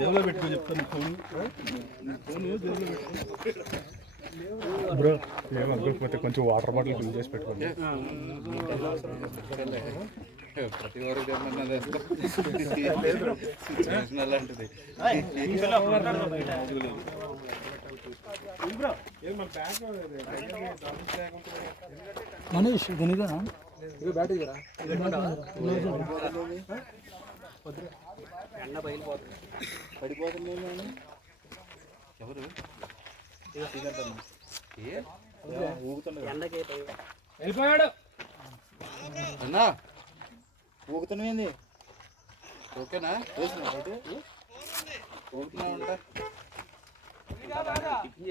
జేబులో పెట్టుకో చెప్తాను ఫోన్ బ్రో. ఏం అగ్గకపోతే కొంచెం వాటర్ బాటిల్ ఫిల్ చేసి పెట్టుకోండి. ప్రతి వరకు సిచ్యువేషన్ అలాంటిది. మనీష్ గునిగా పడిపోతుంది ఎవరు వెళ్ళిపోయాడు అన్నా ఊగుతున్నాయింది. ఓకేనా ఊగుతున్నా ఉంటా. ఇడ్లీ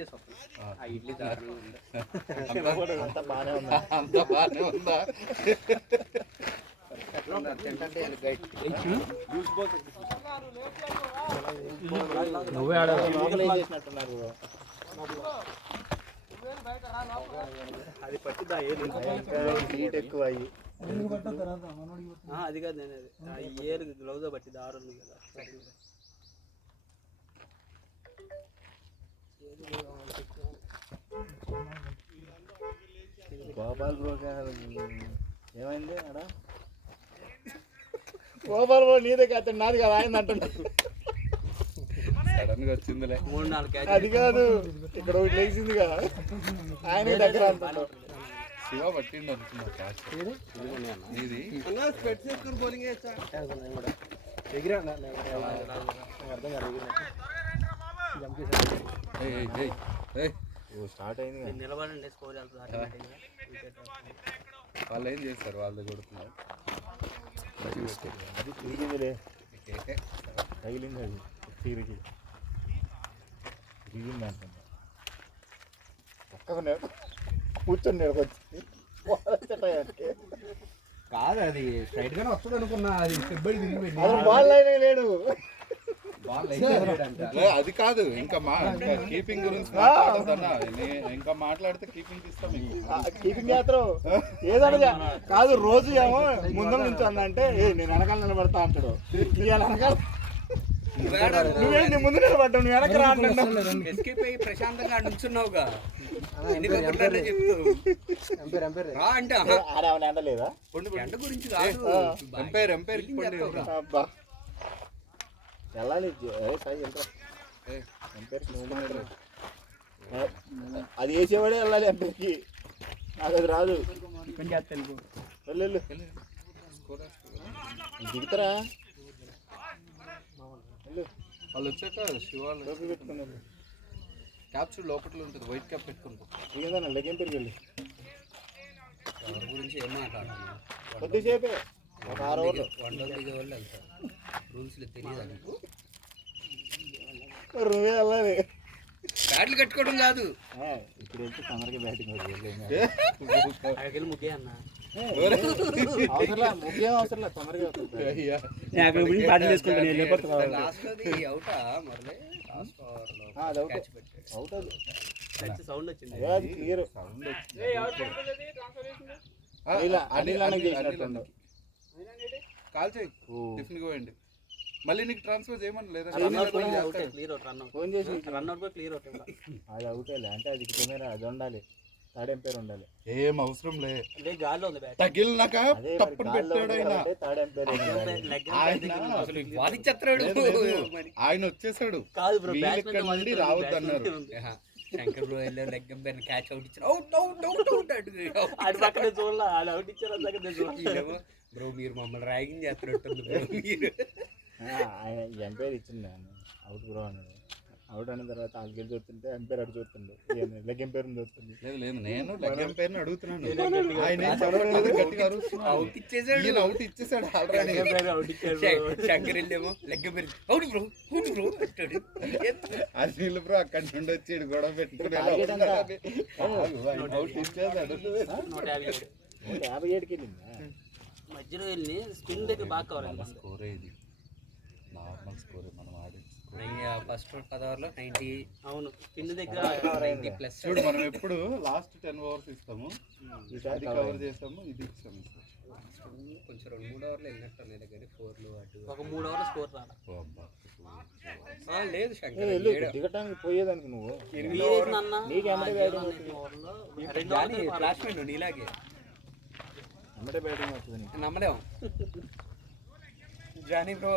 అంతా బాగానే ఉందా? అంతా బాగానే ఉందా? నువ్వే చేసినట్టున్నారు. అది పట్టిద్దా హీట్ ఎక్కువ అయ్యి అది కాదు. నేను అది ఏరు గ్లౌజ్ పట్టిద్ది 6 ఉంది కదా. గోపాల్ బ్రో ఏమైంది అక్కడ? గోపాల్ బ్రో నీదే కాదు నాది కదా ఆయన అంటున్నా. సడన్ గా వచ్చిందిలే. 3-4 క్యాచ్. అది కాదు ఇక్కడ ఒకటి లేచింది కదా ఆయన దగ్గర అంటున్నాడు. శివ పట్టిండు అనుకున్నా క్యాచ్. ఇది బౌలింగ్ స్టార్ట్ అయింది. నిలబడండి స్కోర్ వెళ్తుంది. వాళ్ళు ఏం చేస్తారు? వాళ్ళు కొడుతున్నారు. అది తిరిగిందిలే, తగిలింది. అది తిరిగింది అంటున్నా. పక్కనే కూర్చొని నేర్కొచ్చి కాదు, అది స్ట్రైట్ గానే వస్తుంది అనుకున్నా. అది బాల్ లైన్ లేడు. అది కాదు ఇంకా కీపింగ్ గురించి ఇంకా మాట్లాడితే కీపింగ్ ఇస్తాం. కీపింగ్ మాత్రం ఏదన్నా కాదు. రోజు ఏమో ముందర నుంచి అంటే నేను వెనకాల నిలబడతా అంటాడు. వెనకాల నువ్వేంటి ముందు నిలబడ్డావు? నువ్వు వెనక రా ఎస్కేప్ అయ్యి ప్రశాంతంగా నుంచున్నావుగా. లేదా ఎండ గురించి కాదు. వెళ్ళాలి. అది వేసేవాడే వెళ్ళాలి ఎంపైర్కి. నాకు అది రాదు. వెళ్ళు దిగుతారా? వాళ్ళు వచ్చాక శివాలు పెట్టుకున్నారు. క్యాప్చూర్ లోపల ఉంటుంది. వైట్ క్యాప్ పెట్టుకుంటాం. దిగదా లెగ్ ఎంపైర్కి వెళ్ళి గురించి ఏం మాట్లాడాలి? కొద్దిసేపే ఒక 6 ఓవర్లు దిగే వాళ్ళు వెళ్తారు. రూల్స్ తెలియదు నీకు? నువ్వే వెళ్ళాలి. బ్యాట్లు కట్టుకోవడం కాదు. ఇప్పుడు వెళ్తే తొందరగా బ్యాటింగ్ ముగ్గే అన్న అవసరం. ముఖ్యం అవసరం లేదు. తొందరగా సౌండ్ వచ్చింది. క్లియర్ సౌండ్ కాల్ చేయి. టిఫిన్ పోయండి. మళ్ళీ నీకు ట్రాన్స్ఫర్ చేయమని లేదా? ఫోన్ చేసి రన్అట్ క్లియర్ అవుట్. అది అవుతాయి అంటే అది కెమెరా అది ఉండాలి. థర్డ్ ఎంపైర్ ఉండాలి. ఏం అవసరం లేదు. గాల్లో ఉంది బ్యాట్ తగిలినాక తప్పుని పెట్టాడు ఆయన. థర్డ్ ఎంపైర్ ఆయన వచ్చేసాడు. కాదు బ్రో, నుండి రావద్దన్నారు. శంకర్ బ్రో వెళ్ళారు. లెగ్ ఎంపైర్ క్యాచ్ అవుట్ ఇచ్చారు. అవుట్ పక్కనే చూడాల. ఆడు అవుట్ ఇచ్చారు. బ్రో మీరు మమ్మల్ని ర్యాగింగ్ చేస్తున్నట్టుంది బ్రో. మీరు ఆయన ఎంపైర్ ఇచ్చింది అవుట్ బ్రో అన్నాడు. అవుట్ అయిన తర్వాత వాళ్ళకి చూస్తుంటే ఎంపైర్ అటు చూస్తుండే. లెగ్ ఎంపైర్ చూస్తుంది. లేదు లేదు నేను లెగ్ ఎంపైర్ అడుగుతున్నాను. ఆయన అవుట్ ఇచ్చేసాడు. అవుట్ ఇచ్చేసాడు ఆల్రెడీ. శంకర్ వెళ్ళేమో leg umpire out bro out bro అంటాడు. అనిల్ బ్రో అక్కడి నుండి వచ్చి గొడవ పెట్టుకుని అవుట్ ఇచ్చేసాడు. 157కి వెళ్ళింది. మధ్యలో వెళ్ళి స్పిన్ దగ్గర బాగా కవర్ అయింది. స్కోర్ ఇది నార్మల్ స్కోర్ మనం ఆడి ఫస్ట్ 10 ఓవర్లో 90. అవును, స్పిన్ దగ్గర 90+. చూడు మనం ఎప్పుడు లాస్ట్ 10 ఓవర్స్ ఇస్తాము. ఈసారి కవర్ చేసాము, ఇది ఇచ్చాము. కొంచెం 2-3 అవర్లు వెళ్ళినట్టు ఉన్నాయి కానీ 4లు అటు ఒక 3 అవర్ల స్కోర్ రాలా. లేదు శంకర్ వెళ్ళు, దిగటానికి పోయేదానికి నువ్వు నీకు ఎమ్మటే బ్యాటింగ్ ఫ్లాష్ మైండ్ నీలాగే ఎమ్మటే బ్యాటింగ్ వస్తుంది నీకు. నమ్మలేము. జానీ బ్రో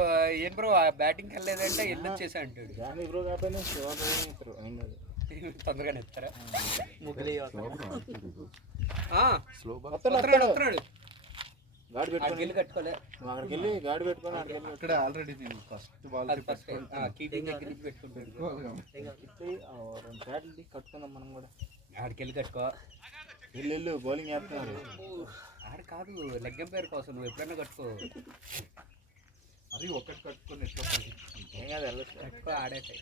ఏం బ్రో బ్యాటింగ్కి వెళ్ళలేదంటే వెళ్ళొచ్చేసా అంటాడు. జానీ బ్రో కాకపోయినా శివాబ్రో ఇస్తారు, ఏం కాదు. తొందరగా ఎత్తారా ముగ్గులు వస్తున్నాడు. గాడి పెట్టుకొని గిల్లు కట్టుకోలే నువ్వు అక్కడికి వెళ్ళి గాడి పెట్టుకొని అక్కడికి వెళ్ళి ఇక్కడ ఆల్రెడీ నేను ఫస్ట్ బాల్ అది ఫస్ట్ కీపింగ్ దగ్గర నుంచి పెట్టుకుంటాడు. ఇప్పి 2 బ్యాట్లు కట్టుకుందాం మనం కూడా. ఆడికి వెళ్ళి కట్టుకో. వెళ్ళు బౌలింగ్ వేస్తున్నారు. ఆడ కాదు లెగ్ ఎంపైర్ కోసం నువ్వు ఎప్పుడైనా కట్టుకో. అది ఒకటి కట్టుకొని ఎట్లా ఏం కాదు వెళ్ళొచ్చు. కట్టుకో ఆడేసాయి.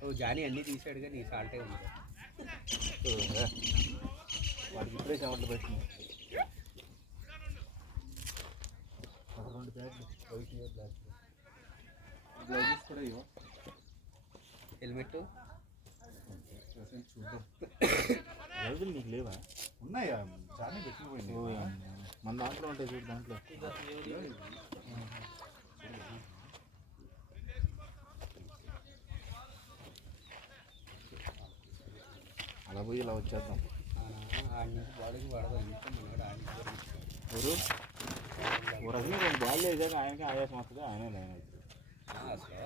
నువ్వు జానీ అన్నీ తీసాడు కానీ నీ సాల్టే ఉంది. వాడికి ఇప్పుడే చెమటలు పెట్టింది. 2 బ్యాట్లు గ్లౌజెస్ కూడా ఇవ్వ హెల్మెట్ చూద్దాం. రోజులు నీకు లేవా? ఉన్నాయా చాలా పెట్టిపోయింది. మన దాంట్లో ఉంటాయి చూడు, దాంట్లో అలా పోయి ఇలా వచ్చేద్దాం. ఆడి నుంచి బాలింగ్ పడదాం. ఇంకా మనవాడు ఎవరు ఓ రజనీ 2 బాల్ వేసాక ఆయనకి ఆయాసం వస్తుంది, ఆయనే లైన్ అవుతుంది. అసలు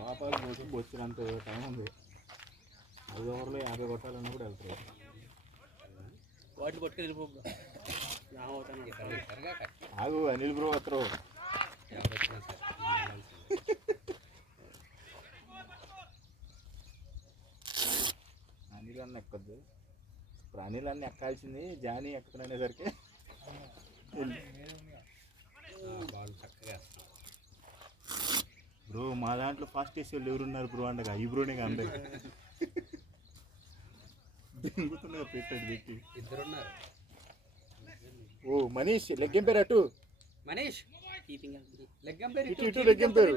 వాపాలు పోతే బొచ్చినంత టైం ఉంది. 5 ఓవర్లో 50 కొట్టాలన్నా కూడా వెళ్తారు. వాటిని పట్టుకుని వెళ్ళిపోతా. ఆగు అనిల్ బ్రో వస్తారు. అనిల్ అన్న ఎక్కద్దు. ఇప్పుడు అనిల్ అన్న ఎక్కాల్సింది, జానీ ఎక్కుతున్నసరికి బాల్ చక్కగా బ్రో మా దాంట్లో ఫాస్ట్ వేసే వాళ్ళు ఎవరున్నారు బ్రో అండగా ఈ బ్రోనే అందరు దింగుతున్నారు పెట్టాడు పెట్టి. ఇద్దరున్నారు. ఓ మనీష్ లెగ్ ఎంపైర్ అటు. మనీష్ కీపింగ్ లెగ్ ఎంపైర్ ఇటు ఇటు లెగ్ ఎంపైర్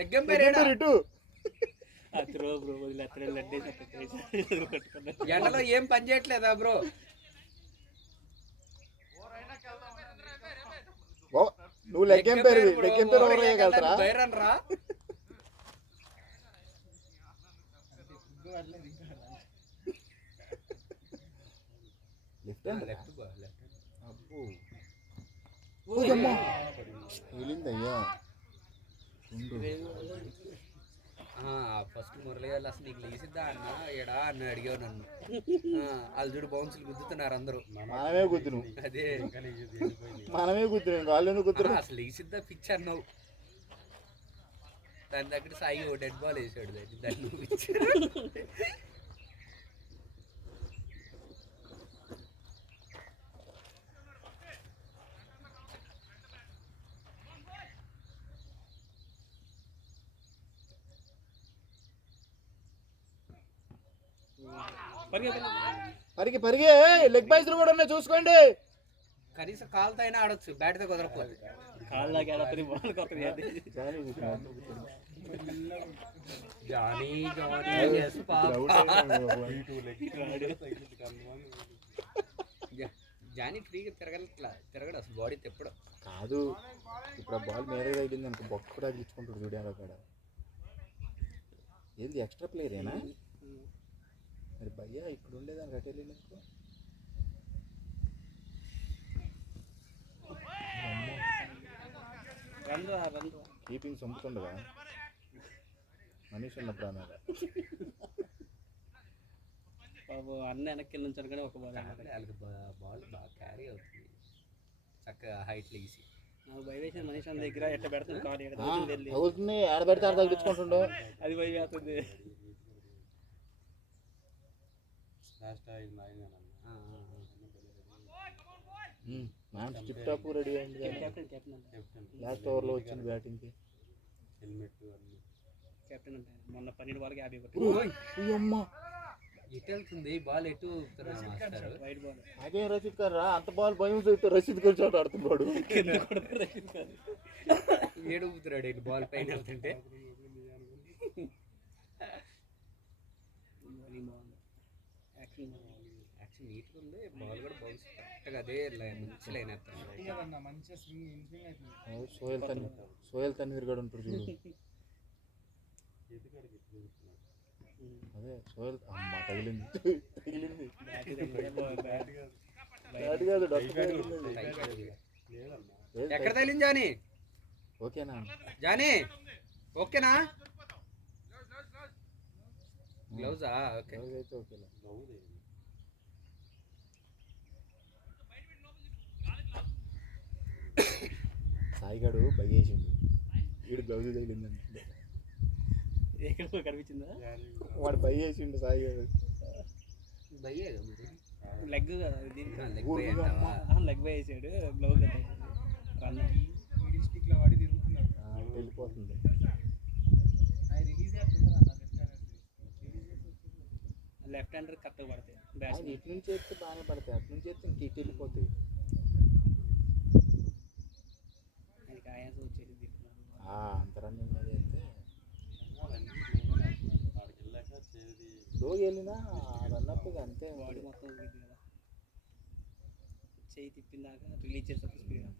లెగ్ ఎంపైర్ ఇటు త్రో బ్రో వదిలేస్తాడు లడ్డేసి పట్టుకున్నా. ఎండలో ఏం పని చేయట్లేదా బ్రో? నువ్వు లెగ్ ఎంపైర్ ఓవర్ వేయగలరా? బైరన్ రా లెఫ్ట్ హ్యాండ్ లెఫ్ట్ లెఫ్ట్. అబ్బో వెళ్ళిందయ్యా. ఫస్ట్ మురళి గారు అసలు నీకు లేసిద్దా అన్న ఎడా అన్న అడిగావు నన్ను. వాళ్ళు చూడు బౌన్సులు గుద్దుతున్నారు అందరూ. మనమే గుద్దును, అదే మనమే గుద్దును, వాళ్ళు ఎందుకు గుద్దురు? అసలు లేసిద్దా పిచ్ అన్నావు. దాని దగ్గర సాయి ఓ డెడ్ బాల్ వేసాడు దాన్ని నువ్వు ఇచ్చాడు. పరిగి పరిగి లెగ్ బైస్లు కూడా ఉన్నాయి చూసుకోండి. కనీసం కాలుతో అయినా ఆడొచ్చు, బ్యాట్తో కుదరకపోతే. కాళ్ళకి ఆడతారు బాల్ కొత్తది. జానీ జానీ ఎస్ జానీ ఫ్రీగా తిరగడు అసలు, బాడీ తిప్పడం కాదు. ఇప్పుడు ఆ బాల్ మీద తగిలింది అనుకో బొక్క కూడా తగిలించుకుంటాడు వీడియో కాడ. ఏంది ఎక్స్ట్రా ప్లేయర్ ఏనా మరి భయ్యా? ఇప్పుడు ఉండేదానికి అటు వెళ్ళినందుకు కీపింగ్ చంపుతుండగా మనీష్ ఉన్నప్పుడు అన్నాడు. అన్న వెనక్కి నుంచాను కానీ ఒక బాల్ వాళ్ళకి బాల్ బాగా క్యారీ అవుతుంది, చక్కగా హైట్ లేసి. నాకు భయం వేసిన మనిషి అన్న దగ్గర ఎట్లా పెడుతుంది కాదు తగులుతుంది, ఆడ పెడితే ఆడ తగిలించుకుంటుండో. అది భయం వేస్తుంది. మ్యాచ్ టిప్ టాప్ రెడీ అయింది. లాస్ట్ ఓవర్లో వచ్చింది బ్యాటింగ్కి. కెప్టెన్ అంటే మొన్న 12 బాల్కి 50 ఎటు వెళ్తుంది బాల్? ఎటు వైట్ బాల్. అదే రషీద్ ఖాన్ రా, అంత బాల్ భయం చూస్తే రషీద్ ఖాన్ షాట్ ఆడుతున్నాడు. ఏడు ఊపుతున్నాడు బాల్ పైన వెళ్తుంటే. యాక్చువల్ నీట్గా ఉంది, బాల్ కూడా బౌన్స్ కరెక్ట్గా అదే మంచి లైన్ వేస్తాను. మంచిగా సోయల్ తన్వీర్ గడు ఉంటాడు చూడు. అదే సోయల్ అమ్మ తగిలింది. ఎక్కడ తగిలింది జానీ? ఓకేనా జానీ ఓకేనా? గ్లౌజా? ఓకే అయితే ఓకేలా. సాయిగాడు బయ్యేసిండు, వీడు గ్లౌజ్ తగిలిందంటే ఎక్కడ కనిపించిందా? వాడు బయ్యేసిండు సాయిగాడు. భయ్యే లెగ్ లెగ్ వేసాడు, గ్లౌజ్ రన్ వెళ్ళిపోతుంది. లెఫ్ట్ హ్యాండర్ కరెక్ట్గా పడతాయి. ఆయన బ్యాట్స్మెన్ ఇటు నుంచి చేస్తే బాగానే పడతాయి, అటు నుంచి చేస్తే ఇంక ఇటు వెళ్ళిపోతాయి. ఆయనకి ఆయాసం వచ్చేది. అంత రన్నింగ్ మీద అయితే స్లోగా వెళ్ళినా రన్నప్ అంతే. బాడీ మొత్తం ఊగింది కదా, చేయి తిప్పిందాక రిలీజ్ చేసేటప్పుడు స్పీడ్.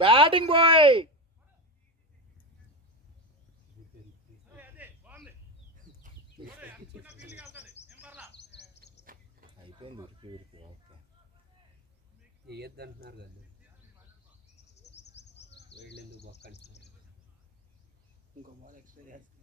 బ్యాటింగ్ బాయ్ అయిపోయింది. ఉరికి ఉరికి ఓకే ఏది అంటున్నారు కదా, వీళ్ళు ఎందుకు బొక్క అంటున్నారు. ఇంకో బాల్ ఎక్స్ట్రా చేస్తుంది.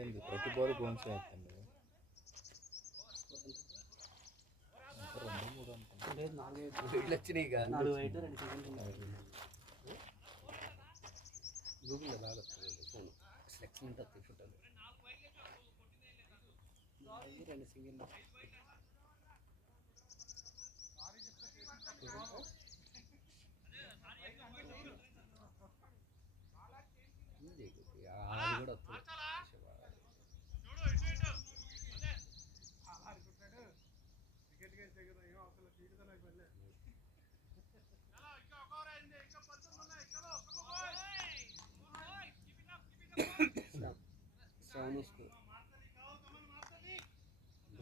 ఏంది ప్రతి బాల్ బౌన్స్ చేస్తుంది. 2-3 అనుకుంటా. లేదు 4 వీళ్ళు వచ్చినాయి ఇక 4 అయితే 2 సెకండ్లు గూగుల్లో బాగా వస్తుంది ఫోన్, ఎక్సలెంట్ వస్తాయి ఫోటోలు. 2 సింగిల్. అది కూడా వస్తుంది.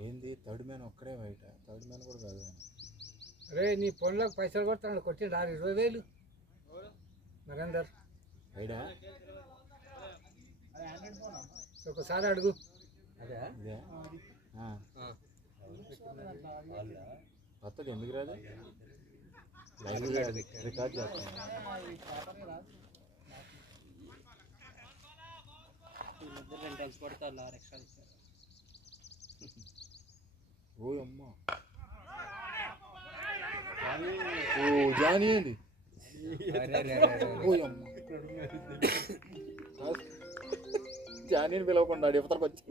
ఏంది థర్డ్ మ్యాన్ ఒక్కడే బయట, థర్డ్ మ్యాన్ కూడా కాదు. అరే నీ ఫోన్లోకి పైసలు కొడతాను, కొట్టిండు 20,000 నరేందర్. బయట ఒకసారి అడుగు. అదే ఇదే కొత్తగా ఎందుకు రాదు, లైవ్ రికార్డ్ చేస్తాను. వీళ్ళిద్దరు 2 రన్స్ పడతారు, 6 ఎక్స్ట్రా ఇచ్చారు. ఓ అమ్మ ఓ జానీ అండి. ఓ అమ్మ జానీని పిలవకుండా ఇవతలకు వచ్చి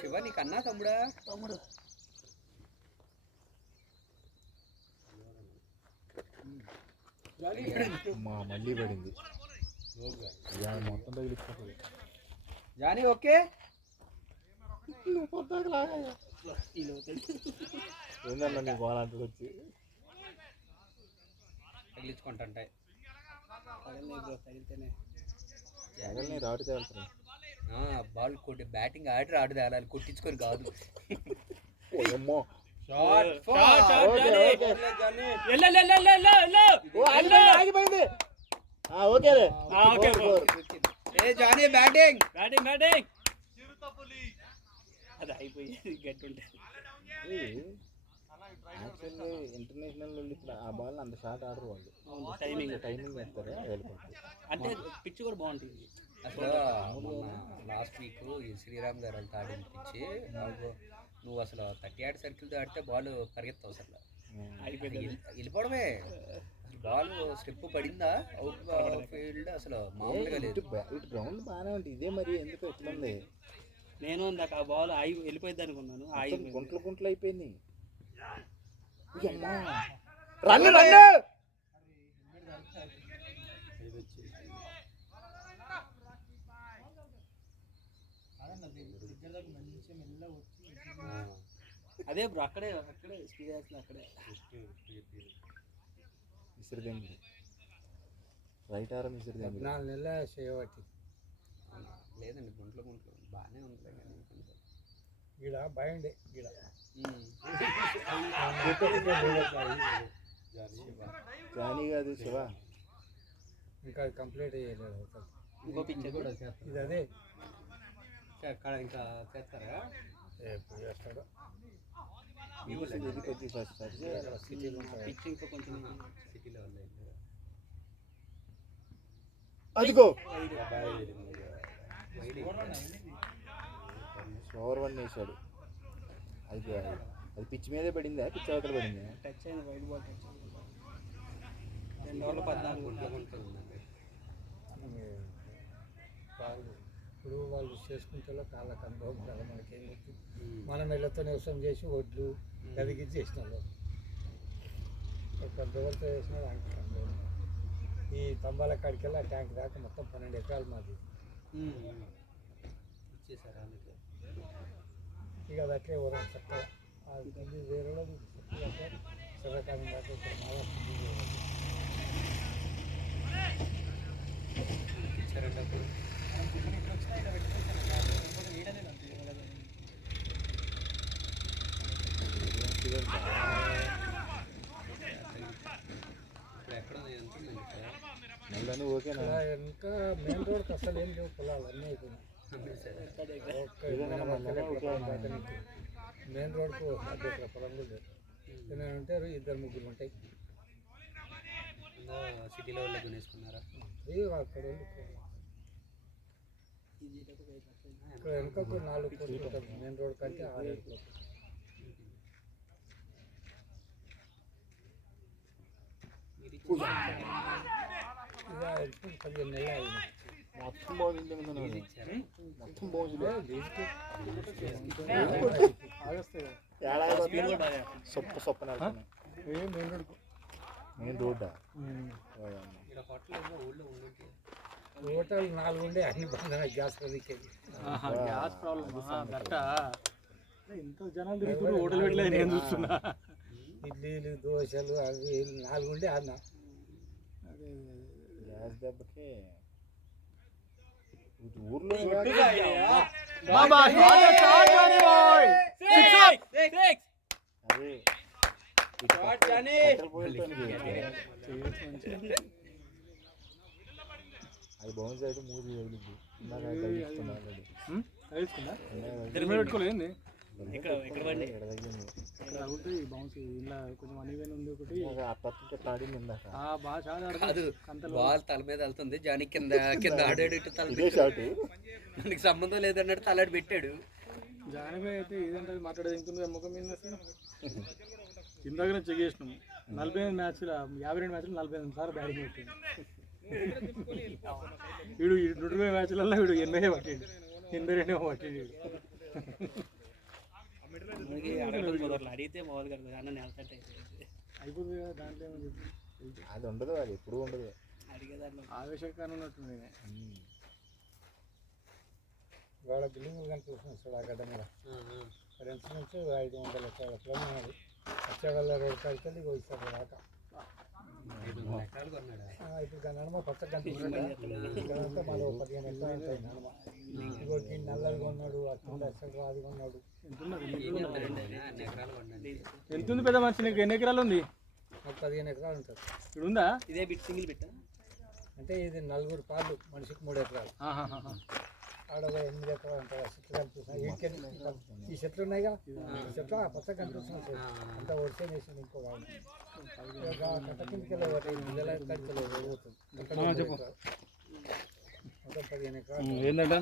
శివ నీకు అన్నా తమ్ముడా? తమ్ముడు మా మళ్ళీ పడింది మొత్తం తగిలిపోతుంది. జానీ ఓకే ఏందన్నా నీ బాల్ అంటూ వచ్చి తగిలించుకుంటుంటాయి. తగిలితేనే ఎగల్ని రాటు తేలుతారు. బాల్ కొట్టి బ్యాటింగ్ ఆడి రాడు తేలాలి, కొట్టించుకొని కాదు. ఓయమ్మో ఆగిపోయింది. ఓకే ఏ జానీ బ్యాటింగ్ బ్యాటింగ్ అది అయిపోయేది గట్టి ఉంటుంది. యాక్చువల్గా ఇంటర్నేషనల్ వాళ్ళు ఇప్పుడు ఆ బాల్ అంత షార్ట్ ఆడరు వాళ్ళు. టైమింగ్ టైమింగ్ పెడతారు వెళ్ళిపోతారు. అంటే పిచ్ కూడా బాగుంటుంది. అసలు లాస్ట్ వీక్ ఈ శ్రీరామ్ గారు అంతా ఆడిపించి నువ్వు అసలు 38 సర్కిల్ ఆడితే బాల్ పరిగెత్తావు అసలు వెళ్ళిపోవడమే. అసలు బాల్ స్టెప్ పడిందా అవుట్ ఫీల్డ్ అసలు మామూలుగా లేదు. ఇటు గ్రౌండ్ బాగానే ఉంటుంది, ఇదే మరి ఎందుకు ఎట్లుంది. నేను నాకు ఆ బాల్ వెళ్ళిపోయింది అనుకున్నాను. గుంటలు అయిపోయింది. అదే బ్రో అక్కడే స్పీడ్ అక్కడే విసిరిదండి రైట్ ఆరం విసిరిదండి. 4 నెలల చేయబట్టి లేదండి గుంట్లో బాగానే ఉంది. ఈడ భయండే ఈడ జానీ కాదు శివ, ఇంకా కంప్లీట్ చేయలేదు. ఇంకో పిక్చర్ కూడా ఇది అదే అక్కడ ఇంకా చేస్తారా ఎప్పుడు చేస్తాడో. కొద్ది ఫస్ట్ సిటీలో ఉంటాడు. పిచ్ ఇంకా కొంచెం సిటీలో ఉంది. అదిగో ఓవర్ 1 వేసాడు. అది అది పిచ్ మీదే పడిందా, పిచ్ అవతల పడిందా? టచ్ అయింది, వైట్ బాల్ టచ్ అయింది. 2 ఓవర్లు 14 వాళ్ళు ఇప్పుడు వాళ్ళు చేసుకుంటే కాళ్ళకి అనుభవం కదా, మనకేం మనం ఇళ్ళతో వ్యవసాయం చేసి ఒడ్లు గదిగి చేసిన వాళ్ళు పెద్దవాళ్ళతో చేసిన దానికి అనుభవం. ఈ తంబాల కాడికెళ్ళి ఆ ట్యాంక్ దాకా మొత్తం 12 ఎకరాలు మాది. ఇచ్చేసారా ఇక అది అట్లే వరం చక్కగా అది వేరే శివకాలం దాకా ఇక్కడ ఇచ్చారంటే అప్పుడు మళ్ళీ ఓకేనా? ఇంకా మెయిన్ రోడ్కి అసలు ఏం లేవు, పొలాలు అన్నీ అయిపోయినాయి. మెయిన్ రోడ్కు 10 ఎకరాల పొలం కూడా లేదు. ఏంటంటే 2-3 ఉంటాయి. సిటీలో వాళ్ళు కొనేసుకున్నారా? అక్కడ ఇక్కడ వెనుక 4 కోట్లు ఉంటుంది. మెయిన్ రోడ్ కంటే 6-7 కోట్లు. ఇక 15 నెలలు అయింది. మొత్తం బాగుంది, మొత్తం బాగుంది. సొప్పన మెయిన్ రోడ్డా? హోటల్ 4 ఉండే అన్ని బంధన గ్యాస్ లీకేజ్. గ్యాస్ ప్రాబ్లమ్ ఇంత జనాలు తిరుగుతూ హోటల్ పెట్టలేదు నేను చూస్తున్నా. ఇడ్లీలు దోశలు అవి 4 ఉండే అన్న. గ్యాస్ దెబ్బకి ఊర్లో అది బౌన్స్ అయితే 3 తగిలింది. పెట్టుకోలేదు బాల్ తల మీద వెళ్తుంది, జానీ కింద కింద ఆడాడు, ఇటు తల మనకి సంబంధం లేదన్నట్టు తలాడి పెట్టాడు. జానవి అయితే ఏదంటే మాట్లాడేది ముఖం మీద ఇందాకనే చెక్ చేసినాము. 45 మ్యాచ్లు 52 మ్యాచ్లు 45 సార్లు బ్యాటింగ్ పెట్టిండు. వీడు 120 మ్యాచ్లలో వీడు 80 పట్టిండు, 82 పట్టిండు. అడిగితే మామూలుగా అన్న అయిపోతుంది కదా, దాంట్లో అది ఉండదు, అది ఎప్పుడు ఉండదు. అడిగేదాన్ని ఆవేశంగానే ఉన్నట్టుంది. వాళ్ళ బిల్డింగ్లు కనిపిస్తున్నాయి చూడ గడ్డ మీద. ఫ్రెండ్స్ నుంచి 500 ఎకరాల పొలం ఉన్నది. వచ్చేవాళ్ళ రోడ్ కాడికి ఇస్తారు దాకా. ఇప్పుడు నడమ పచ్చ కనిపిస్తుందంతా మళ్ళీ 15 ఎకరాలు ఉంటాయి నడమ. ఇంకోటి నల్లది కొన్నాడు, అట్లా అసలు అది కొన్నాడు. ఎంత ఉంది పెద్ద మనిషి? నీకు ఎన్ని ఎకరాలు ఉంది? నాకు 15 ఎకరాలు ఉంటుంది. ఇప్పుడు ఉందా? ఇదే బిట్ సింగిల్ బిట్ అంటే ఇది 4 పార్లు మనిషికి 3 ఎకరాలు. ఆడ 8 ఎకరాలు ఉంటుంది. ఆ చెట్లు కనిపిస్తున్నాయి. ఈ చెట్లు ఉన్నాయిగా, ఈ చెట్లు ఆ పచ్చ కనిపిస్తున్నాయి. అంతా ఒడిసే వేసింది. ఇంకో కట్ట కిందకి వెళ్ళి కడితలేదు పోతుంది. మొత్తం 15 ఎకరాలు. ఏంటంట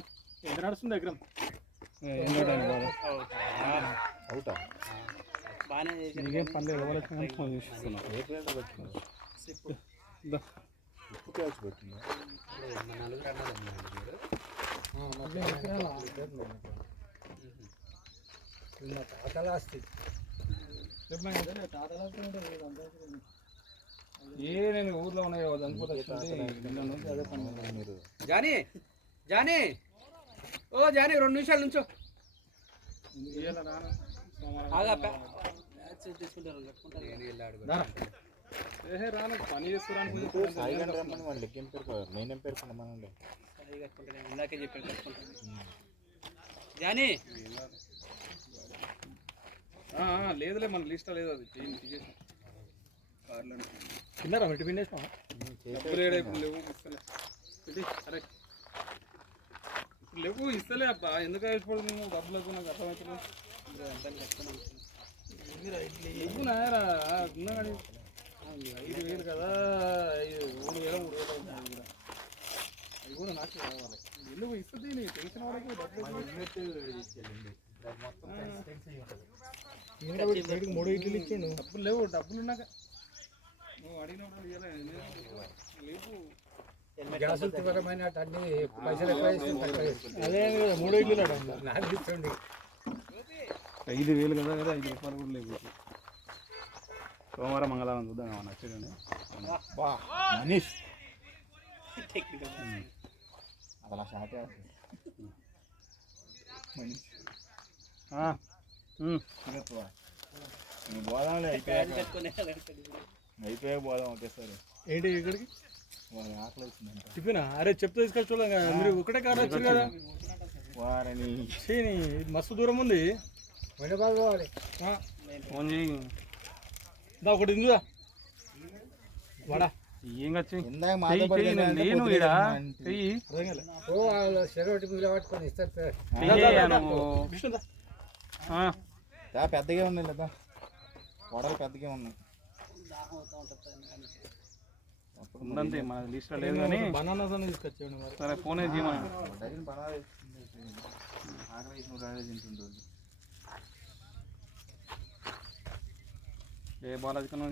ఎంత నడుస్తుంది ఎకరం? అవుతా బాగానే నీకేం పని లేదు. ఫోన్ చేస్తున్నావు. ఉప్పు కాల్చి పెట్టిందా? నలుగురు అన్నదమ్ములు మీరు? తాతల ఆస్తి. నేను ఊర్లో ఉన్నాయి అదే పని. మీరు జానీ జానీ ఓ జానీ 2 నిమిషాలు నుంచో. నేను వెళ్ళాడు పని ఎందుకు సాయి గారిని రమ్మని వాళ్ళు లెక్క ఎంపేరు మెయిన్ ఎంపేరు కొనమనండి. ఇందాకే చెప్పాడు జానీ. లేదులే మన లిస్ట్ లేదు. అది తీసేసాం. తిన్నారా మెట్టి పిండేసినా? ఇప్పుడు లేవు ఇస్తలే. సరే ఇప్పుడు లేవు ఇస్తలే అబ్బా. ఎందుకు అయిపోతుంది నువ్వు డబ్బులకు? నాకు అర్థమవుతుంది. లేవు నాయరా ఉన్నా కానీ 5,000 కదా, 3,000 అవుతుంది. అది కూడా నాకు కావాలి. ఎందుకు ఇస్తుంది? నీకు తెలిసిన వాడికి డబ్బులు 3 ఇడ్లీలు ఇచ్చిండు. డబ్బులు లేవు. డబ్బులు ఉన్నాక నువ్వు అడిగినప్పుడు లేవు. గ్యాసులు తీవ్రమైన అన్ని పైసలు ఎక్కువ వేసింది, తక్కువ వేసింది. అదే 3 ఇడ్లీలు నాకు ఇచ్చండి. 5,000 కదా, 5 రూపాయలు కూడా లేవు. సోమవారం మంగళవారం చూద్దాం నచ్చేదండి. మనీష్ అలా షాటే మనీష్ పోదాంలే. అయిపోయాక పోదాం ఒకేసారి. ఏంటి ఇక్కడికి? వాళ్ళ ఆకలి అవుతుందంట. టిఫినా? అరే చెప్తే తీసుకొచ్చి చూడంగా. మీరు ఒకటే కార్ వచ్చారు కదా. వారని మస్తు దూరం ఉంది. ఫోన్ చేయి. ఒకటి ఇందుదా వాడా ఏం వచ్చి ఇందాక నేను పట్టుకొని ఇస్తారు. పెద్దగా ఉన్నాయి లేదా? వడలు పెద్దగా ఉన్నాయి. ఉందంతే మన లిస్ట్ లేదు కానీ బనానాస్ అని తీసుకొచ్చాడు. సరే ఫోన్ చేయమని. ఏ బాలాజీ కన్నా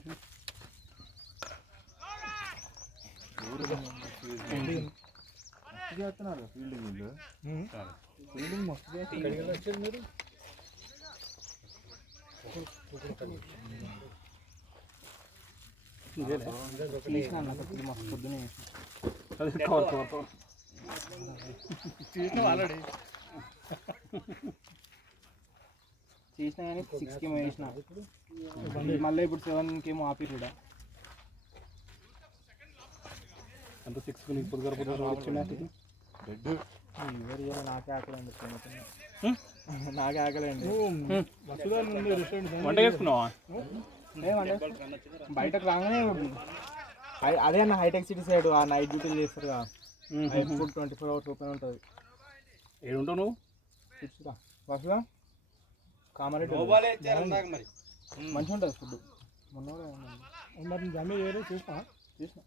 చేస్తున్నారు ఫీల్డింగ్. ఫీల్డింగ్ మస్తు వచ్చారు మీరు. ఆల్రెడీ చేసినా కానీ 6కి వేసిన. మళ్ళీ ఇప్పుడు 7కి ఏమో ఆపి కూడా అంత 6కి నీకు పొద్దుగా వచ్చింది. నాకే ఆకలండి. నాకే ఆకలండి. వంట చేసుకున్నావా? బయటకు రాగానే అదే అన్న హైటెక్ సిటీ సైడ్ ఆ నైట్ డ్యూటీలు చేస్తారు కదా. ఫుడ్ 24 hours ఓపెన్ ఉంటుంది. ఏడుంటావు నువ్వు? బస్సులో కామారెడ్డి మంచిగా ఉంటుంది ఫుడ్. మొన్న మరి జమ్మి చూసినా చూసిన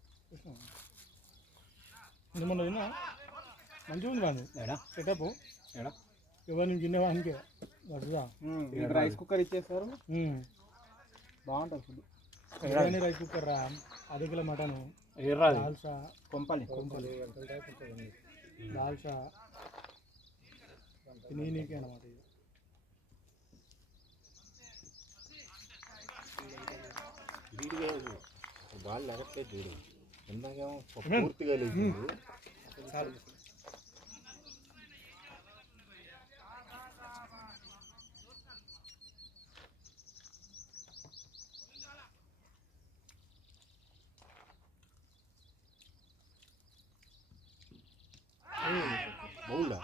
మొన్న తిన్నా. మంచిగా ఉంది కాదు సెటప్. ఎవరిని తినేవానికి రైస్ కుక్కర్ ఇచ్చేస్తారు. బాగుంటుంది ఫుడ్. రైస్ కుక్కర్ రా. 1 కిలో మటన్, దాల్సా, కొంపలి దాల్సా నీకే అన్నమాట. బాల్ లెగట్లేదు చూడు. ఇందాకేమో పూర్తిగా లేదు. బౌలా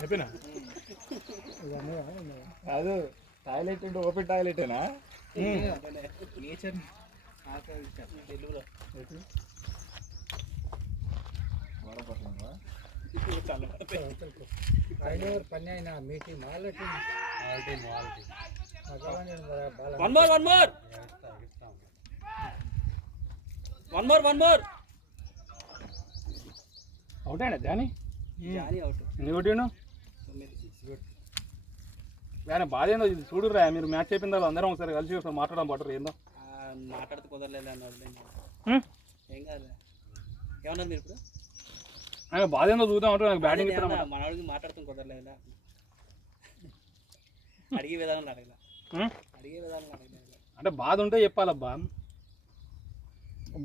చెప్పినా కాదు టాయిలెట్ అంటే ఓపెన్ టాయిలెటేనా? నేచర్ తెలుగులో పని అయినా మీటింగ్ మాలటి వన్ మోర్ అవుట్ అయినా జానీ అవుట్ ఒకటి బాధ ఏందో ఇది చూడురా, మీరు మ్యాచ్ అయిపోయిన తర్వాత అందరం ఒకసారి కలిసి ఒకసారి మాట్లాడడం పట్టరు ఏందో మాట్లాడితే కుదరలేదు అన్నది ఏం కాదు ఏమన్నారు మీరు ఇప్పుడు బాధ ఏందో చూద్దాం అంటే నాకు బ్యాటింగ్ మనవాడికి మాట్లాడుతాం కుదరలేదులా అడిగే విధానం అడగలా అంటే బాధ ఉంటే చెప్పాలబ్బా,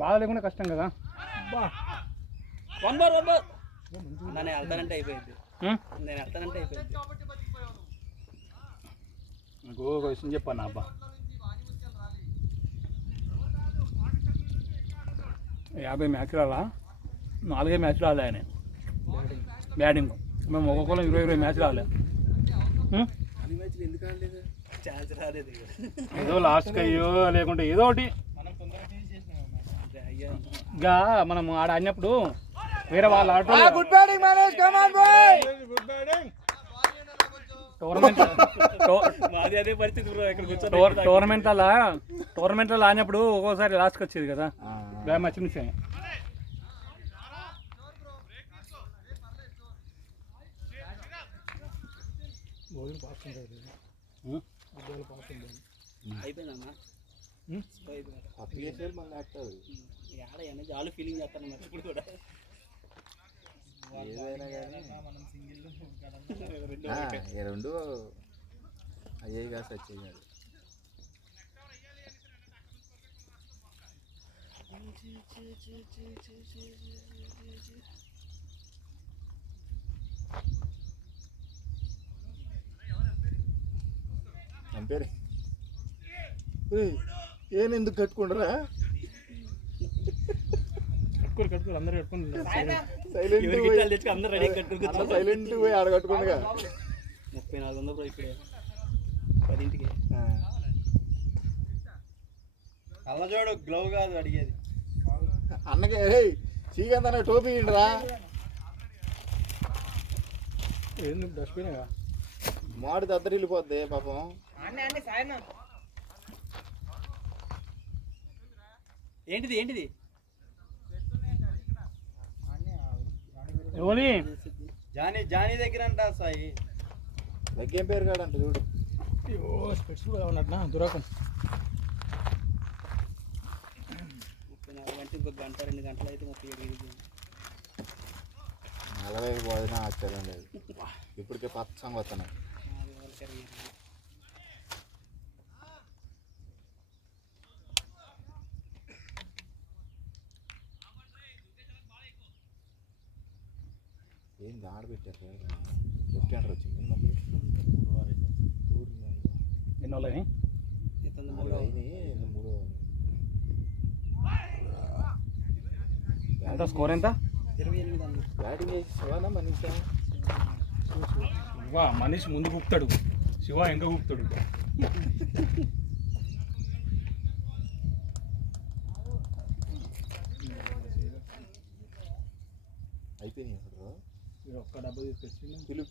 బాధ లేకుండా కష్టం కదా. నేను వెళ్తానంటే అయిపోయింది నాకు ఒక విషయం చెప్పాను అబ్బా, 50 మ్యాచ్లు 4 మ్యాచ్లు ఆడలే ఆయన బ్యాటింగ్. మేము ఒక్కొక్కరు 20 మ్యాచ్లు ఆడలే. ఛాన్స్ రాలేదు ఏదో లాస్ట్కి అయ్యో లేకుంటే ఏదో ఒకటి ఇంకా మనం ఆడ ఆడినప్పుడు వేరే వాళ్ళు టోర్నమెంట్లో ఆడినప్పుడు ఒక్కోసారి లాస్ట్కి వచ్చేది కదా మ్యాచ్ నుంచి. అయిపోయిందమ్మా చాలా ఫీలింగ్ చేస్తాను మరి ఇప్పుడు కూడా రెండు అయ్యాయి కాదు వచ్చేయాలి. అంపేరే ఏనెందుకు కట్టుకుంటారా? కట్టుకోరు అందరూ కట్టుకుంటారు. సైలెంట్ పోయి ఆడ కట్టుకుందిగా 3400 ఇప్పుడే 10ంటికి అల్లజోడు గ్లౌ కాదు అడిగేది అన్నకే చీకంత టోపీ ఇంటరా ఏంది డస్ట్బిన్ మాడి దద్దరి వెళ్ళిపోద్ది పాపం. ఏంటిది జానీ దగ్గర అంట సాయి లగ్గేం పేరు కాడంట చూడు. స్పెట్స్ కూడా ఉన్నట్టునా దురాకం. 34 గంటలు ఇంకొక గంట 2 గంటలు అయితే 37 45 పోదినా ఆశ్చర్యం లేదు. ఇప్పటికే పచ్చంగా వస్తున్నాయి. ఏంది ఆడబెట్టారు లెఫ్ట్ హ్యాండర్ వచ్చింది మళ్ళీ ఎన్ని వాళ్ళని 3 ఎంత స్కోర్ ఎంత 28 బ్యాటింగ్ వేసి శివానా మనీషా శివ మనిషి ముందు గుప్తాడు, శివ ఇంకా గుప్తాడు. అయిపోయినాయి ఒక్క డబ్బు తీసుకొచ్చి పిలు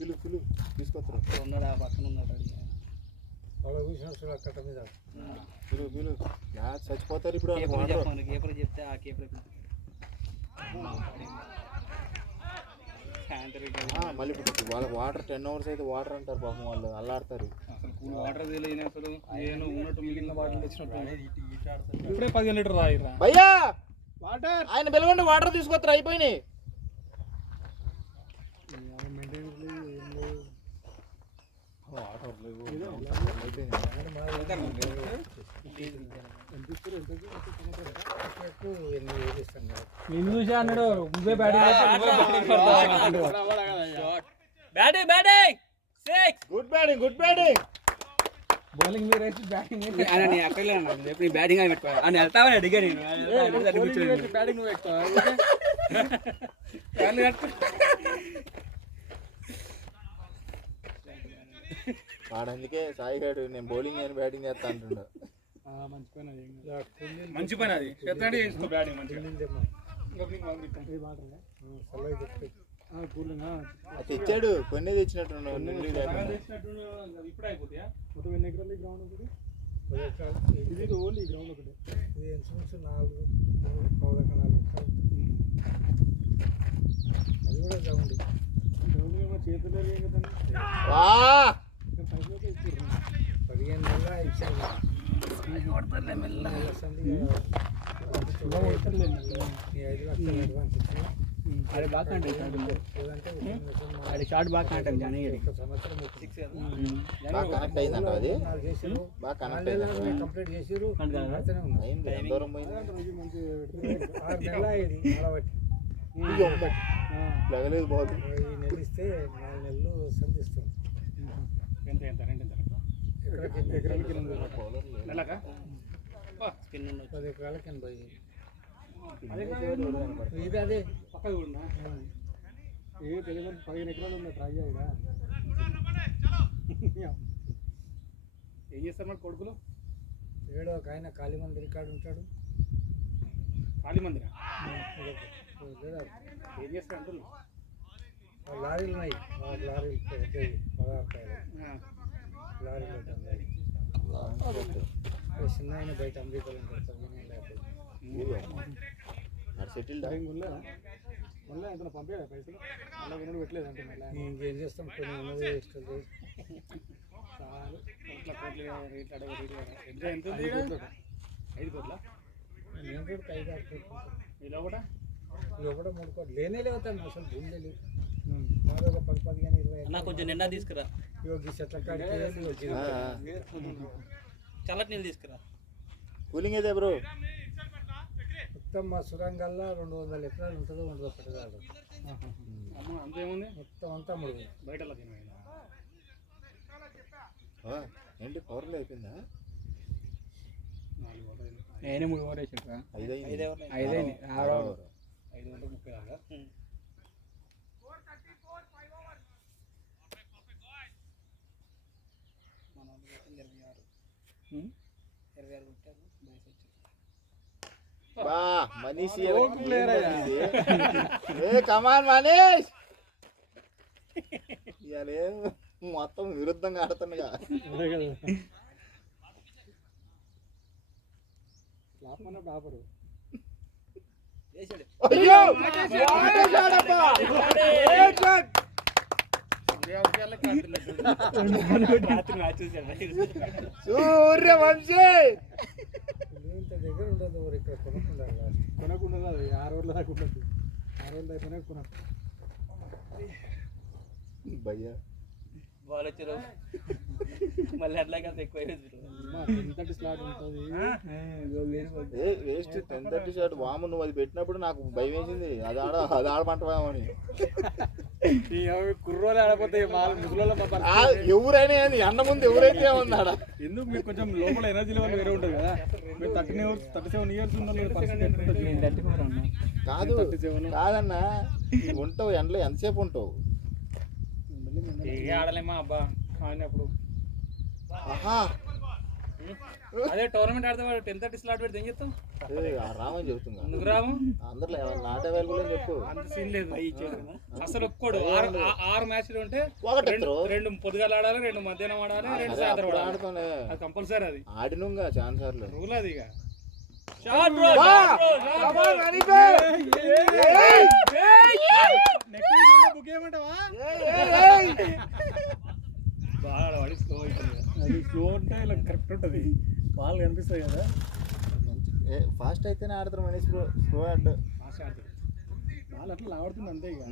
తీసుకొస్తారు. ఉన్నాడు ఆ పక్కన ఉన్నాడు కట్ట మీద పిలు చచ్చిపోతారు ఇప్పుడు. కేపర్ చెప్తే ఆ కేపర్ మళ్ళీ ఇప్పుడు వాళ్ళకి వాటర్ 10 hours అయితే వాటర్ అంటారు పాపం, వాళ్ళు అల్లాడతారు. అసలు వాటర్ తెలియని అసలు నేను ఉన్నట్టు మిగిలిన వాటర్ తెచ్చినట్టు ఇప్పుడే 15 లీటర్ రాయిరా భయ్యా వాటర్ ఆయన పిలవండి, వాటర్ తీసుకొస్తారు. అయిపోయినాయి. నేను చూసా అన్నాడు నువ్వే బ్యాటింగ్ గుడ్ బ్యాటింగ్ బౌలింగ్ మీరు వేసి బ్యాటింగ్ అక్కడ బ్యాటింగ్ అని పెట్టుకోవాలి అని వెళ్తావని అడిగా నేను బ్యాటింగ్ నువ్వు ఎక్కువ వాడు అందుకే సాయి గారు నేను బౌలింగ్ నేను బ్యాటింగ్ చేస్తా అంటుండు. మంచి పని అది మంచి పని అది ఎట్లాంటి చేసుకో బ్యాటింగ్ మంచిగా అది తెచ్చాడు కొన్ని తెచ్చినట్టు ఇప్పుడే అయిపోతాయా మొత్తం ఎన్ని ఎకరాలు గ్రౌండ్ ఒకటి ఇది ఓన్లీ గ్రౌండ్ ఒకటి ఇది ఇన్సూరెన్స్ 4 అది కూడా గ్రౌండ్ చేతులు కదా 15 నెలల ఇచ్చాను అది బాగా అంటే షార్ట్ బాగా అంటే బాగా కనెక్ట్ అయిందంట అది బాగా కనెక్ట్ అయింది కంప్లీట్ చేసిరు అయింది ఎంత దూరం పోయింది 6 నెలలు అయ్యేది లగలేదు బాల్ ఈ నెల ఇస్తే 4 నెలలు సంధిస్తాం ఎంత ఎంత రెండు ఎకరాలకి నెలకా 10 ఎకరాలకి 80 ఇది అదే పక్కన కూడా తెలియదు 15 ఎకరాలు ఉంది ట్రై అయ్యా ఏం చేస్తారు మరి కొడుకులు ఏడో ఒక ఆయన కాళీ మందిర్ కాడు ఉంటాడు కాళీ మందిరా ఏం చేస్తారు అంటున్నా లారీలు ఉన్నాయి లారీలు లారీలు చిన్న ఆయన బయట అమెరికాలో ఉంటాడు సెటిల్ మళ్ళీ ఎంత పంపేదా పైసలు మళ్ళీ వినడు పెట్టలేదు అంటే మళ్ళీ ఇంకేం చేస్తాం కొన్ని ఉన్నది ఇష్టం చాలా కోట్ల రేట్లు అడగ రేట్లు ఎంత 5 కోట్ల నేను కూడా 5-6 కోట్లు ఇలా కూడా 3 కోట్లు లేనే లేవుతాను అసలు భూమి లేదు మాది ఒక 10-15-20 కొంచెం నిండా తీసుకురా యోగి చెట్ల కాడికి చల్లటి నీళ్ళు తీసుకురా కూలింగ్ అయితే బ్రో మొత్తం మా సురంగల్లా 200 ఎకరాలు ఉంటుందో ఉండదో పెట్టగలరు అంతేముంది మొత్తం అంతా ముడుగు బయట ఏంటి పవర్లో అయిపోయిందా నేనే 3 ఓవర్ వేసాడు 5 5 30 దాకా బా మనీష్ కమాన్ మనీష్ ఇవాళ మొత్తం విరుద్ధంగా ఆడుతుండగా ఆపరు సూర్యవంశీ ఇంత దగ్గర ఉండదు ఇక్కడ కొనకుండా 6 రోజుల దాకా ఉండదు 6 రోజులు అయిపోయినా కొన భయ్యా బాల్ వచ్చారు మళ్ళీ అట్లాగే అంత ఎక్కువ 10:30 స్లాట్ ఉంటుంది వేస్ట్ 10:30 షాట్ వాము నువ్వు అది పెట్టినప్పుడు నాకు భయం వేసింది అది ఆడమంటావామని కుర్రోలు ఆడపోతే ఎవరైనా అన్న ముందు ఎవరైతే ఉన్నాడా ఎందుకు మీకు కొంచెం లోపల ఎనర్జీ లెవెల్ వేరే ఉంటుంది కదా మీరు 37 ఇయర్స్ కాదు కాదన్నా ఉంటావు ఎండలో ఎంతసేపు ఉంటావు ఆడలేమా అబ్బా ఆడినప్పుడు ఆహా అదే టోర్నమెంట్ ఆడితే 10:30 స్లాట్ పెడితే ఏం చెప్తాం రామని చెబుతున్నా ఎందుకు రాము అందరిలో నాట్ అవైలబుల్ అని చెప్పు అంత సీన్ లేదు అసలు ఒప్పుకోడు 6 మ్యాచ్లు ఉంటే ఒకటి 2 పొద్దుగాల ఆడాలి 2 మధ్యాహ్నం ఆడాలి 2 సాయంత్రం ఆడాలి ఆడుతానే అది కంపల్సరీ అది ఆడినుగా ఛాన్స్ సార్లు రూల్ అది ఇక బుక్ చేయమంటావా బాగా వాడి స్లో అవుతుంది అది స్లో అంటే ఇలా కరెక్ట్ ఉంటుంది బాల్ కనిపిస్తాయి కదా ఫాస్ట్ అయితేనే ఆడతారు మనీష్ బ్రో స్లో ఆడు ఫాస్ట్ ఆడుతుంది బాల్ అట్లా ఆడుతుంది అంతే ఇక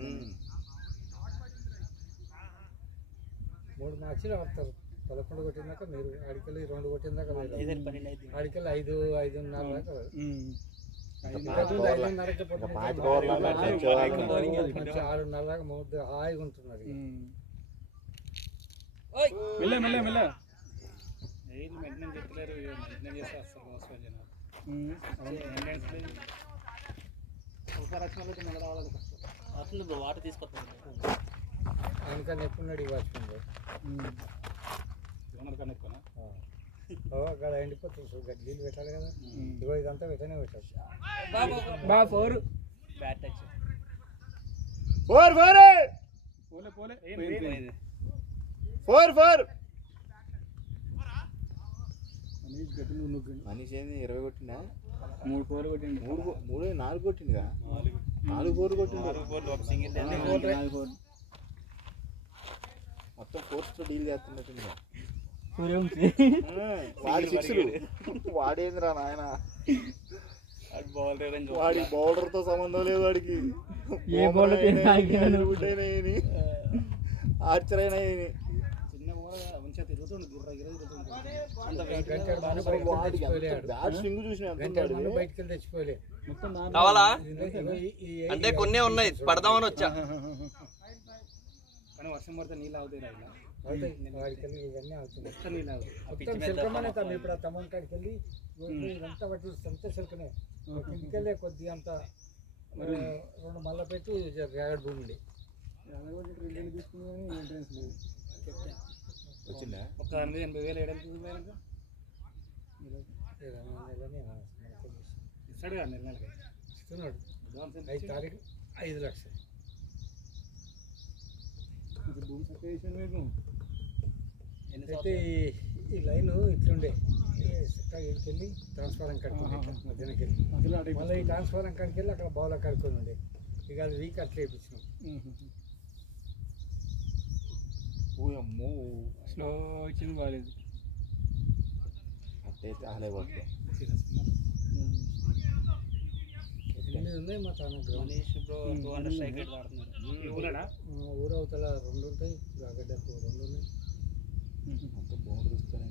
3 మ్యాచ్లు ఆడతారు 11 కొట్టిందాక మీరు అడికెళ్ళి 2 కొట్టిందాక అడికెళ్ళి 5-5:30 దాకా 6:30 దాకా మూడు హాయిగా ఉంటున్నారు మెల్ల మెయింటెనెన్స్ చెప్తలేరు మెయింటెనెన్స్ చేస్తే అసలు రక్షణలో మళ్ళీ రావాలి అసలు వాటర్ తీసుకొస్తాను ఆయనకన్నా ఎప్పుడున్నాడు ఈ వాచ్మెన్ కన్నా ఎక్కువనా? గడ ఎండిపోతుంది సో గడ్డి నీళ్ళు పెట్టాలి కదా. ఇగో ఇదంతా వెంటనే పెట్టాలి. బా 4 బ్యాట్ టచ్ 4 పోలే పోయింది. 4 గట్టి మనిషి ఏంది 20 కొట్టిందా? 3 4 కొట్టిండు. 4 కొట్టిందిగా. 4 4 కొట్టిండు. మొత్తం 4 తో డీల్ చేస్తున్నట్టుందిగా. వాడి 6లు వాడేంద్రా నాయన. వాడి బౌలర్ తో సంబంధం లేదు వాడికి. ఏ బౌలర్ ఆర్చర్ అయినా చిన్న మంచిగా తిరుగుతుండు బ్యాట్ స్వింగ్ చూసిన బయటకు వెళ్ళి తెచ్చిపోలే. కావాలా అంటే కొన్ని ఉన్నాయి పడదామని వచ్చా. కానీ వర్షం పడితే నీళ్ళు అవుతాయి రా ఇలా. వాడికి వెళ్ళి ఇవన్నీ అవుతుంది. మొత్తం నీళ్ళు అవుతాయి. మొత్తం శిల్కమనే తను ఇప్పుడు ఆ తమ్మం కాడికి వెళ్ళి ఇదంతా బట్టి అంతా శిల్కనే. ఇంటికెళ్ళే కొద్దిగా అంత 2 మళ్ళీ పెట్టి రేగడి భూమి ఉండే వచ్చిందా? ఒక 80,000 ఏడాది చూసాక ఇస్తాడు కదా నెలకి ఇస్తున్నాడు. 5 తారీఖు 5 లక్షలు. భూమి సర్టిఫికేషన్ మీకు అయితే ఈ లైన్ ఇట్లుండే వెళ్ళి ట్రాన్స్ఫారం కట్టుకుని మధ్యాహ్నకి వెళ్ళి మళ్ళీ ఈ ట్రాన్స్ఫారం కాడికి వెళ్ళి అక్కడ బౌల కడుక్కొని ఉండే. ఇక అది వీక్ అట్లా వేయించినాం. అమ్మో స్లో వచ్చింది బాగాలేదు. అట్టయితే అసలే పడుతుంది. 8 ఉన్నాయి మా తాన గ్రౌండ్. ఊరు అవతల 2 ఉంటాయి, గడ్డకు 2 ఉన్నాయి. మొత్తం బౌండరీ ఇస్తానే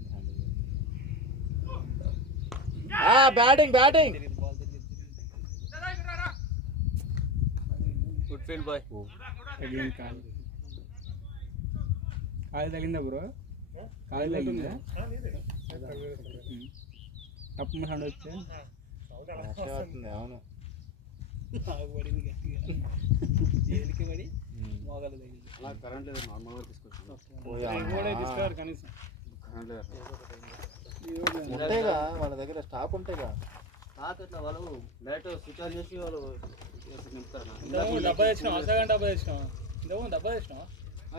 బ్యాటింగ్ గుడ్ ఫీల్డ్ బాయ్. తగిలింది కాలు. కాలు తగిలిందా బ్రో? కాలు తగిలిందా? తప్పు సౌండ్ వచ్చే వస్తుంది. అవును కరెంట్ లేదు. నార్మల్గా తీసుకోవాలి కనీసం ఉంటాయిగా వాళ్ళ దగ్గర స్టాప్ ఉంటాయిగా. వాళ్ళు డైరెక్ట్ స్విచ్ ఆన్ చేసి వాళ్ళు డబ్బా తెచ్చినాం. అసలు డబ్బా తెచ్చినాం. ఇంతకుముందు డబ్బా తెచ్చినాం.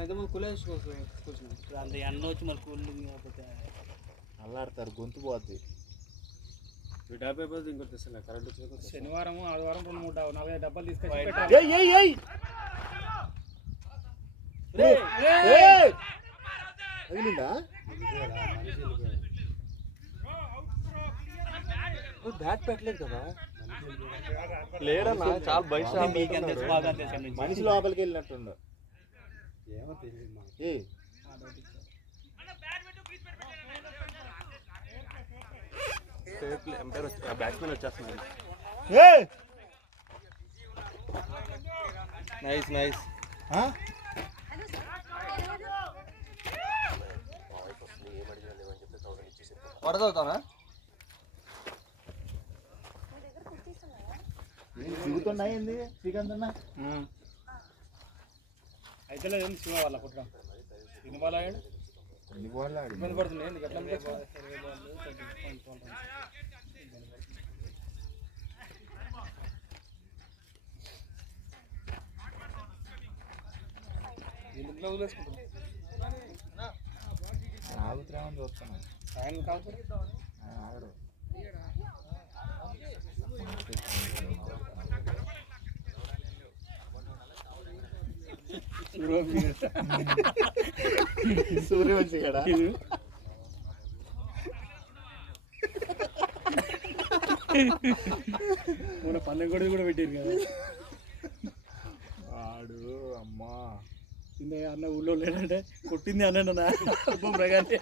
ఇంతకుముందు కూల్ వేసుకొచ్చినాం. అంత ఎండ వచ్చి మరి కూలింగ్ కాకపోతే అల్లాడతారు, గొంతు పోద్ది. శనివారం ఆదివారం 2-3-4 డబ్బాలు తీసుకొచ్చి తగిలిందా? బ్యాట్ పెట్టలేదు కదా. లేడన్నా, చాలా బయట మనిషి లోపలికి వెళ్ళినట్టుండు. బ్యాట్స్మెన్ వచ్చేస్తున్నాడు. నైస్ పడదవుతానా? తిరుగుతున్నాయింది శ్రీకాంత్ అన్న. అయితే లేదు శివ వాళ్ళ కుట్ర ఎన్ని బాల్ ఆడాడు? ఇబ్బంది పడుతుంది. ఎందుకు ఎట్లా ఎందుకు వదిలేసుకుంటున్నాం? ఆగుతున్నామని చూస్తున్నాం. ఆయన కాకపోతే ఆగడు. సూర్యవంశీ కదా. మన పల్లె కూడా పెట్టారు కదా వాడు. అమ్మా అన్న ఊళ్ళో లేదంటే కొట్టింది అన్నాడు నా అబ్బం ప్రగాంతి.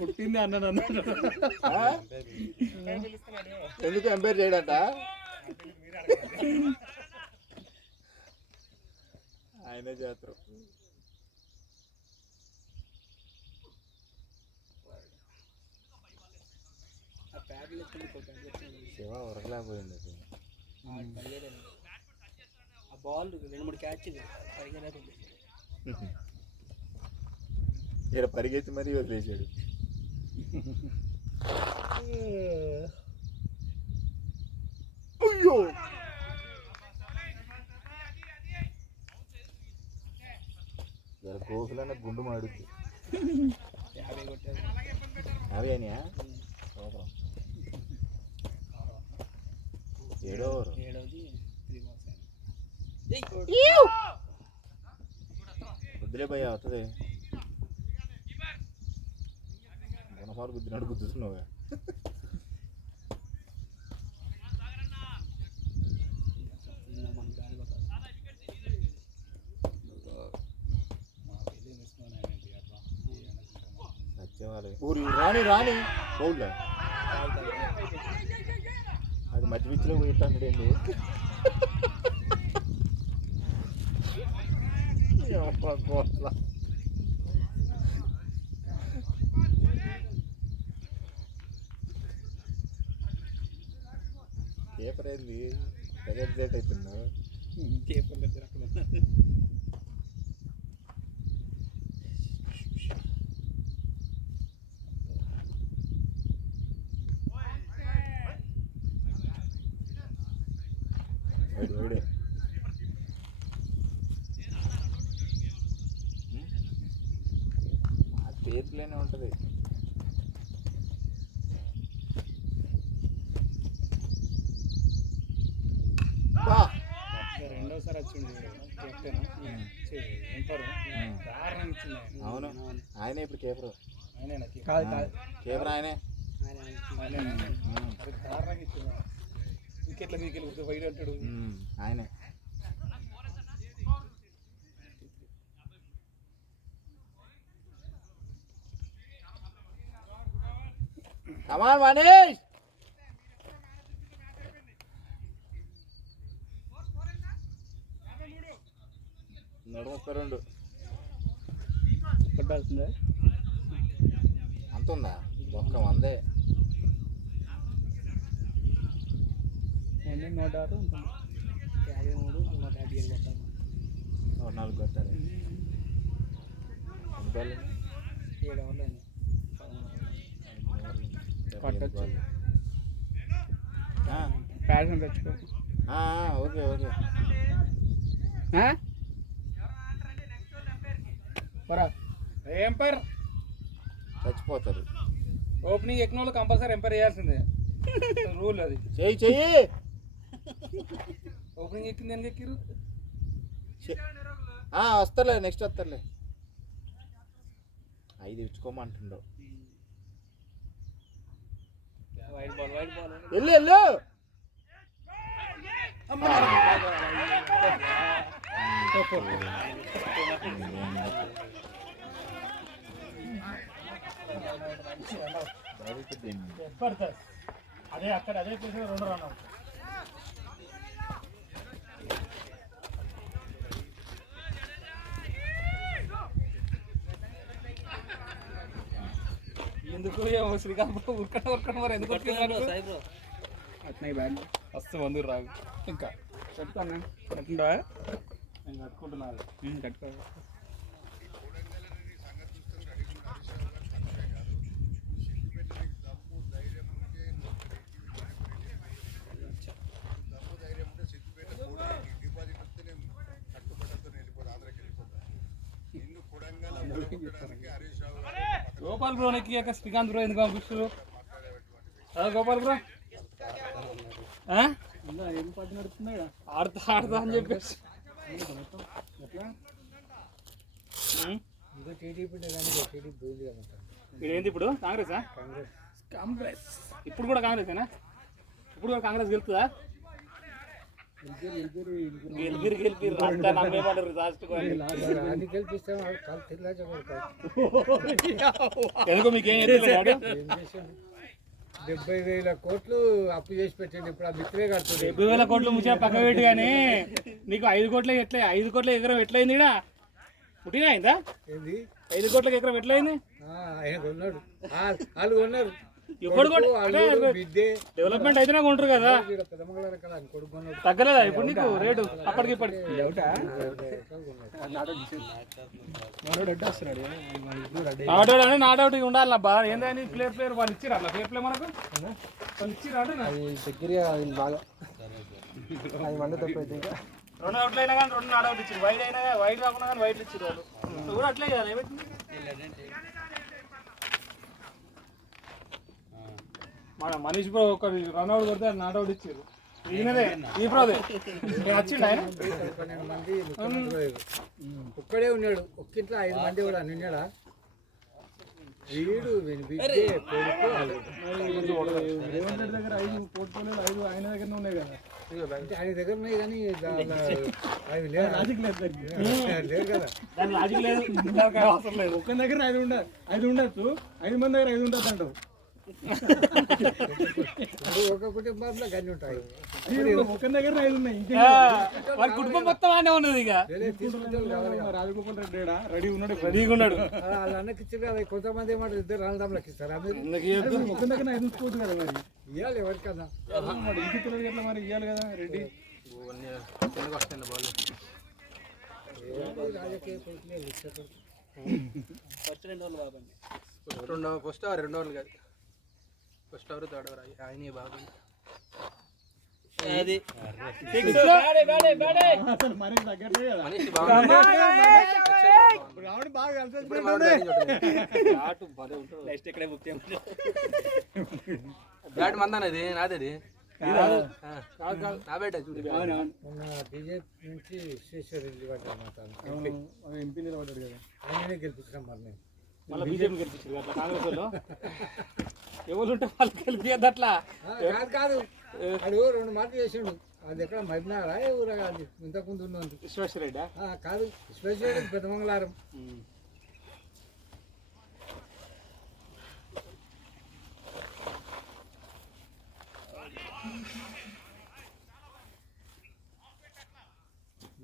కొట్టింది అన్నాడు అన్నాడు. ఎందుకు ఎంపైర్ చేయడంట? ఆయనే చేస్తారు. శివ ఉరకలేకపోయింది. ఆ బాల్ 2-3 క్యాచ్లు పైగా ఇక్కడ పరిగెత్తి మరీ వదిలేసాడు. అయ్యో కోసులన్న గుండు మాడుద్ది. 50 కొట్టారు. 50 అయినాయా? ఏడవది 3 balls. వద్దులే భయ్య వస్తుంది. గుణపాలు గుద్దినాడు గుద్దుతున్నావుగా. ఊరి రాని రాని బౌల్లా అది మధ్య పిచ్చిలో పోయిట్టండి. పేపర్ ఏంది ఎగ్జైట్ అవుతున్నావు? పేపర్ దగ్గర అక్కడ వైడే చేతిలోనే ఉంటుంది. రెండోసారి వచ్చింది కెప్టెన్ ఎంపర్ కారణం ఇచ్చింది. అవును ఆయనే ఇప్పుడు కేపర్. కేపర్ ఆయనే కారణం ఇచ్చింది. వికెట్ల మీకెళ్ళి వైడ్ అంటాడు ఆయనే. Come on, Manish! కొట్టాల్సిందే. అంత ఉందా? ఒక్క 100. 106 53 157 కొట్టాలి. 4 కొట్టాలి. 7 ఓవర్లు అయింది. ప్యాషన్ తెచ్చుకో. ఓకే ఓకే ఎంపైర్ చచ్చిపోతారు. ఓపెనింగ్ ఎక్కిన వాళ్ళు కంపల్సరీ ఎంపైర్ చేయాల్సిందే, రూల్ అది. చెయ్యి ఓపెనింగ్ ఎక్కింది ఎందుకు ఎక్కిరు? వస్తారులే, నెక్స్ట్ వస్తారులే. 5 ఇచ్చుకోమంటుండవు. వైడ్ బాల్ వెళ్ళు వెళ్ళు. అదే అక్కడ అదే ప్లేస్ 2 రన్ అవుతుంది. ఎందుకు శ్రీకాంత్ ఉరకడం మరి ఎందుకు అట్నే బ్యాగ్ వస్తే వందు రాగు. ఇంకా చెప్తాను కట్టుండా నేను కట్టుకుంటున్నారు కట్టుకో. గోపాల్ బ్రో నెక్కి శ్రీకాంత్ బ్రో ఎందుకు పంపిస్తారు? గోపాల్ బ్రో ఏం పాట నడుస్తున్నాయి ఆడతా అని చెప్పేసి ఏంది ఇప్పుడు కాంగ్రెసా? కాంగ్రెస్ ఇప్పుడు కూడా కాంగ్రెసేనా? ఇప్పుడు కూడా కాంగ్రెస్ గెలుతుందా? ఎందుకు మీకేం 70,000 కోట్లు అప్పు చేసి పెట్టండి. ఇప్పుడు ఆ మిత్రే కడుతుంది. 70,000 కోట్లు ముచ్చా పక్క పెట్టి కానీ నీకు 5 కోట్ల ఎట్లా 5 కోట్ల ఎకరం ఎట్లయింది? ఇక్కడ పుట్టినా అయిందా? 5 కోట్లకి ఎకరం ఎట్లయింది? ఆయన కొన్నాడు, వాళ్ళు కొన్నారు. ఇప్పుడు కూడా అల్లుడు, బిడ్డే డెవలప్మెంట్ అయితేనే కొంటారు కదా, ఈడ పెదమంగళవారం కదా అని కొడుకు కొన్నాడు. తగ్గలేదా ఇప్పుడు నీకు రేటు అప్పటికి ఇప్పటికి? నాట్ అని నాట్ అవుట్ ఉండాలి నా బాగా ఏందని ప్లేయర్ వాళ్ళు ఇచ్చిరా అట్లా ప్లే మనకు వాళ్ళు ఇచ్చిరా అంటే బాగా 5 మంది తప్పైతే ఇంకా 2 అవుట్లు అయినా కానీ 2 నాట్ అవుట్ ఇచ్చారు, వైడ్ అయినా వైడ్ కాకుండా కానీ వైట్ ఇచ్చారు వాళ్ళు. ఇప్పుడు కూడా అట్లే కదా ఏమైంది మన మనీష్ బ్రో ఒక రన్ అవుట్ కొడితే నాట్ అవుట్ ఇచ్చారు. ఈయనదే ఈ బ్రోదే వచ్చిండు ఆయన 12 మంది ముఖ్యమంత్రి అయ్యారు. ఒక్కడే ఉన్నాడు, ఒక్కింట్లో 5 మంది కూడా నిన్నాడా వీడు బిడ్డే కొడుకు అల్లుడు. రేవంత్ రెడ్డి దగ్గర 5 పోర్ట్ఫోలియోలు 5 ఆయన దగ్గర ఉన్నాయి కదా, అంటే ఆయన దగ్గర ఉన్నాయి కానీ అవి లేదు, లాజిక్ లేదు లేదు కదా. దాని లాజిక్ లేదు, అవసరం లేదు. ఒక్క దగ్గర 5 ఉండొచ్చు, 5 మంది దగ్గర 5 ఉండొచ్చు అంటావు. ఒక కుటుంబంలో గన్ని ఉంటాయి, ఒక్క దగ్గర 5 ఉన్నాయి, వారి కుటుంబం మొత్తం అనే ఉన్నది. ఇక రాజగోపాల్ రెడ్డి రెడీ ఉన్నాడు, రెడీగా ఉన్నాడు. వాళ్ళ అన్నకి ఇచ్చారు కదా, కొంతమంది ఏమంటారు 2 అన్నదమ్ములకు ఇస్తారు. ఒక్క దగ్గర 5 ఉంచుకోవచ్చు కదా మరి, ఇవ్వాలి ఎవరికన్నా. ఇంటి పిల్లలకి ఎట్లా మరి ఇవ్వాలి కదా రెడ్డి. రాజకీయ కొడుకులే ఇస్తారు. ఫస్ట్ అవర్ 2 ఓవర్లు కాదు, ఫస్ట్ అవర్ 3rd ఓవర్ ఆయన బాగా మరి తగ్గట్లే కదా. బ్యాట్ మందనది నాదేది నా బ్యాట్. మొన్న బీజేపీ నుంచి విశ్వేశ్వర రెడ్డి పడ్డారు మా తాను, ఎంపీ నిలబడ్డాడు కదా, ఆయననే గెలిపించాం మరి నేను. మళ్ళీ బీజేపీ గెలిపించారు అట్లా కాంగ్రెస్ వాళ్ళు ఎవరు ఉంటే వాళ్ళు గెలిపియద్దు అట్లా. కాదు కాదు వాడు 2 మాటలు చేసిండు, అది ఎక్కడ మరినారా ఏ ఊర కాదు ఇంతకుముందు ఉన్నది విశ్వేశ్వర రెడ్డి కాదు, విశ్వేశ్వర రెడ్డి పెద్దమంగళవారం.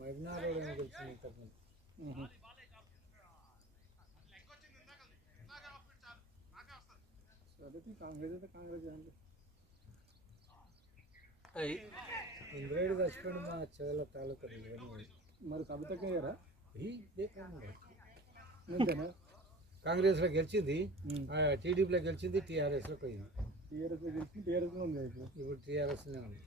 మరినారు గెలిచింది ఇంతకుముందు. ఇంద్రాయుడు చచ్చిపోయిన మా చెదల తాలూకా మరి కవితయ్యారా కాంగ్రెస్లో గెలిచింది, టీడీపీలో గెలిచింది, టీఆర్ఎస్లో పోయింది. టీఆర్ఎస్ గెలిచి టీఆర్ఎస్ ఉంది, ఇప్పుడు టీఆర్ఎస్నే ఉంది.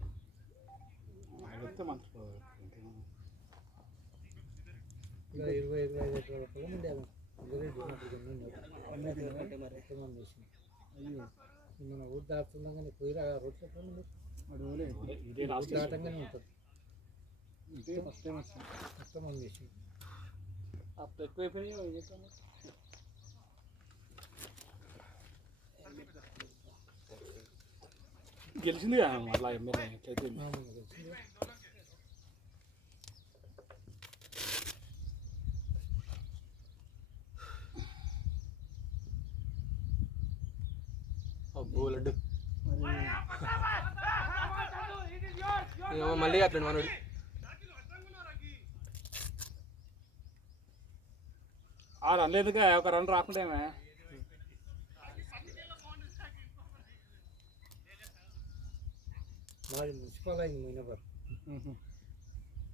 ఇలా 20-25 ఎకరాల పొలం ఉండే ఇంద్రాయుడు మన ఊరు దాటుతున్నాం కానీ పోయిరా రోడ్లు దాటంగానే ఉంటుంది. మొత్తం అందేసి గెలిచింది అట్లా ఎమ్మెల్యే గెలిచింది. లడ్డు మళ్ళీ అట్లా మనోడు రన్ ఎందుకు ఒక రన్ రాకుండా మాది మున్సిపల్ అయింది మైనాబాద్,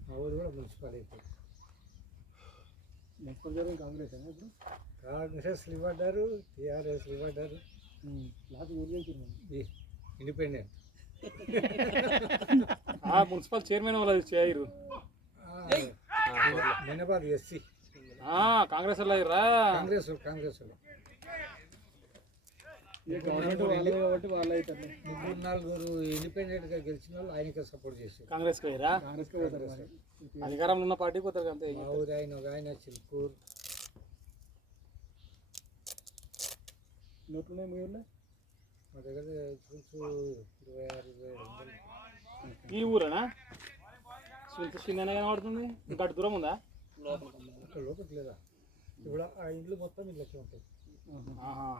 మా ఊరు కూడా మున్సిపల్ అయిపోయింది. కాంగ్రెస్ ఇప్పుడు కాంగ్రెస్లు ఇవ్వడ్డారు, టీఆర్ఎస్లు ఇవ్వడ్డారు, ఇండిపెండెంట్ మున్సిపల్ చైర్మన్ వాళ్ళు చేయరు. మైనాబాద్ ఎస్సీ కాంగ్రెస్ వాళ్ళు అయ్యారా? కాంగ్రెస్ వాళ్ళు కాబట్టి వాళ్ళు అవుతారు. 3-4 ఇండిపెండెంట్గా గెలిచిన వాళ్ళు ఆయనకే సపోర్ట్ చేశారు. కాంగ్రెస్కి అయ్యారా? అధికారంలో ఉన్న పార్టీ పోతారు అంతే. మా ఊరు ఆయన ఒక ఆయన చిల్కూరు. నోట్లున్నాయి మీ ఊళ్ళో? మా దగ్గర 26-27 ఈ ఊరేనా? చిన్నగా కనబడుతుంది, ఇంకా దూరం ఉందా? లోపలికి లేదా? ఇప్పుడు ఆ ఇండ్లు మొత్తం ఇళ్ళకి ఉంటాయి,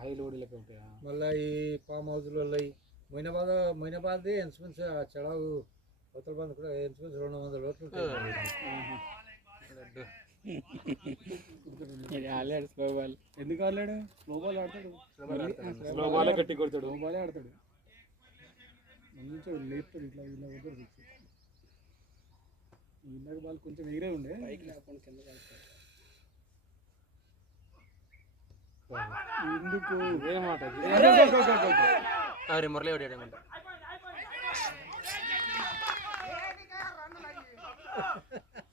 హైలు ఊడిలకి ఉంటాయా? మళ్ళీ ఈ ఫామ్ హౌస్లు మొయినాబాద్ ఇన్సూరెన్స్ చెడావు కొత్తల బంధు కూడా ఇన్సూరెన్స్ 200 ఓట్లు ఉంటాయి. స్లో బాల్ ఎందుకు ఆడలేడు? స్లో బాల్ ఆడతాడు, స్లో బాల్ గట్టి కొడతాడు. స్లో బాలే ఆడతాడు. మంచిగా లేపుతాడు ఇట్లా ఇలా వద్దరు. ఇందాక బాల్ కొంచెం ఎగిరే ఉండే, ఎందుకు ఏమాట మురళి ఒకటి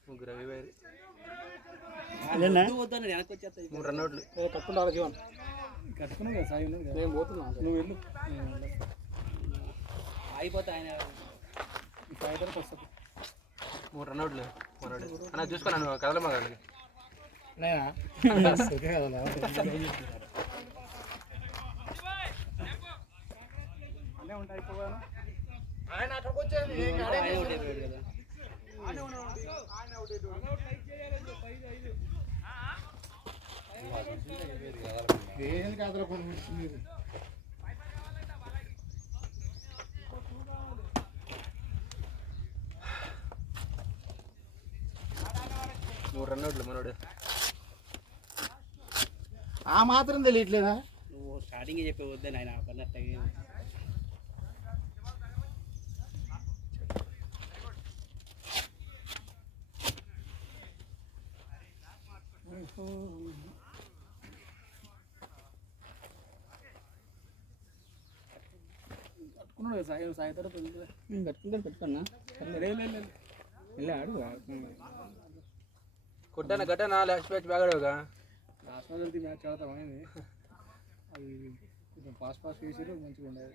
ముగ్గురు అవి వేరు 3 రన్అట్లు కట్టుకుంటా జీవన్ కట్టుకున్నావు కదా సాయి ఉన్నది కదా. నేను పోతున్నా. నువ్వు వెళ్ళు, అయిపోతా ఆయన సాయి తర్వాత వస్తుంది. 3 రన్అట్లు మనోడు అన్న చూసుకున్నాను కదలమ్మా వాళ్ళకి అన్నీ ఉంటాయి అయిపోయాను. ఆయన అక్కడికి వచ్చేది ఏం కాదురా కొన్ని మూడు రన్అట్లు మనోడు. ఆ మాత్రం తెలియట్లేదా? నువ్వు స్టార్టింగ్ చెప్పే వద్దే నాయన పన్నట్టు. కట్టుకున్నాడు సాయి, సాయి తర్వాత కట్టుకుంటాను పెట్టుకున్నా వెళ్ళి ఆడు. కొట్టానా గట్టానా లాస్ట్ మ్యాచ్ బాగాడుగా లాస్ట్ మ్యాచ్ చాలా తమైంది. అది కొంచెం ఫాస్ట్ చేసారు, మంచిగా ఉండేది.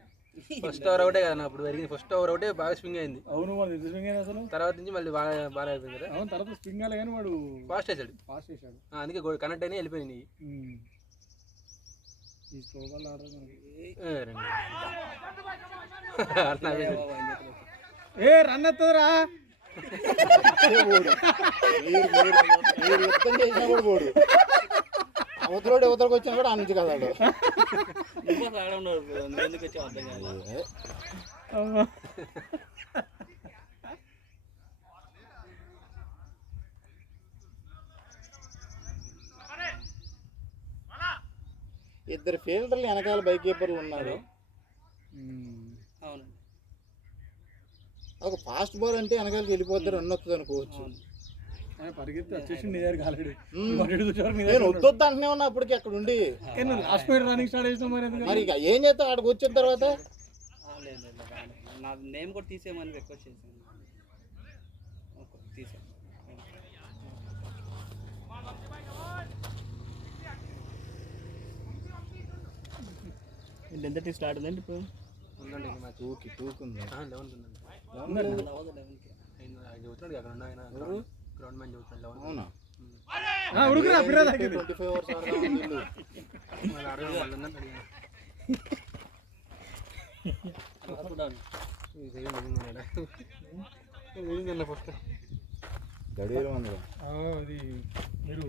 ఫస్ట్ ఓవర్ ఒకటే కదా అప్పుడు పెరిగింది. ఫస్ట్ ఓవర్ ఒకటే బాగా స్వింగ్ అయింది. అవును, వాడు స్వింగ్ అయింది అసలు. తర్వాత నుంచి మళ్ళీ బాగా బాగా అయిపోయింది కదా. అవును, తర్వాత స్వింగ్ అయ్యే కానీ వాడు ఫాస్ట్ వేసాడు. అందుకే కనెక్ట్ అయినా వెళ్ళిపోయింది. ఈ స్లో బాల్ ఆడదు రన్ ఎత్తదురా. యుద్ధం చేసినా కూడా పోడు. అవతలోడు యువతలకు వచ్చినా కూడా ఆ నుంచి కదాడు. ఇద్దరు ఫీల్డర్లు వెనకాల బైక్ కీపర్లు ఉన్నారు. ఒక ఫాస్ట్ బాల్ అంటే వెనకాలకి వెళ్ళిపోతే రన్ వస్తుంది అనుకోవచ్చు. పరిగెత్తి వచ్చేసి నీ దగ్గర కాలేడు. నేను వద్దొద్దు అంటూనే ఉన్నా అప్పటికి అక్కడ ఉండి. లాస్ట్ మినిట్ రన్నింగ్ స్టార్ట్ చేసిన మరి ఇక ఏం చేస్తావు అక్కడికి వచ్చిన తర్వాత? నా నేమ్ కూడా తీసేయమని రిక్వెస్ట్ చేశాను, తీసే. ఎంత స్టార్ట్ ఉందండి ఇప్పుడు? ఉందండి మ్యాచ్ తూకుంది 11 ఉందండి. చదువుతున్నాడు అక్కడ ఉన్న ఆయన గ్రౌండ్ మ్యాన్ చదువుతున్నాడు 11. అవునా? 25 hours ఆడదాం. ఫస్ట్ గడియారం ఉంది. అది మీరు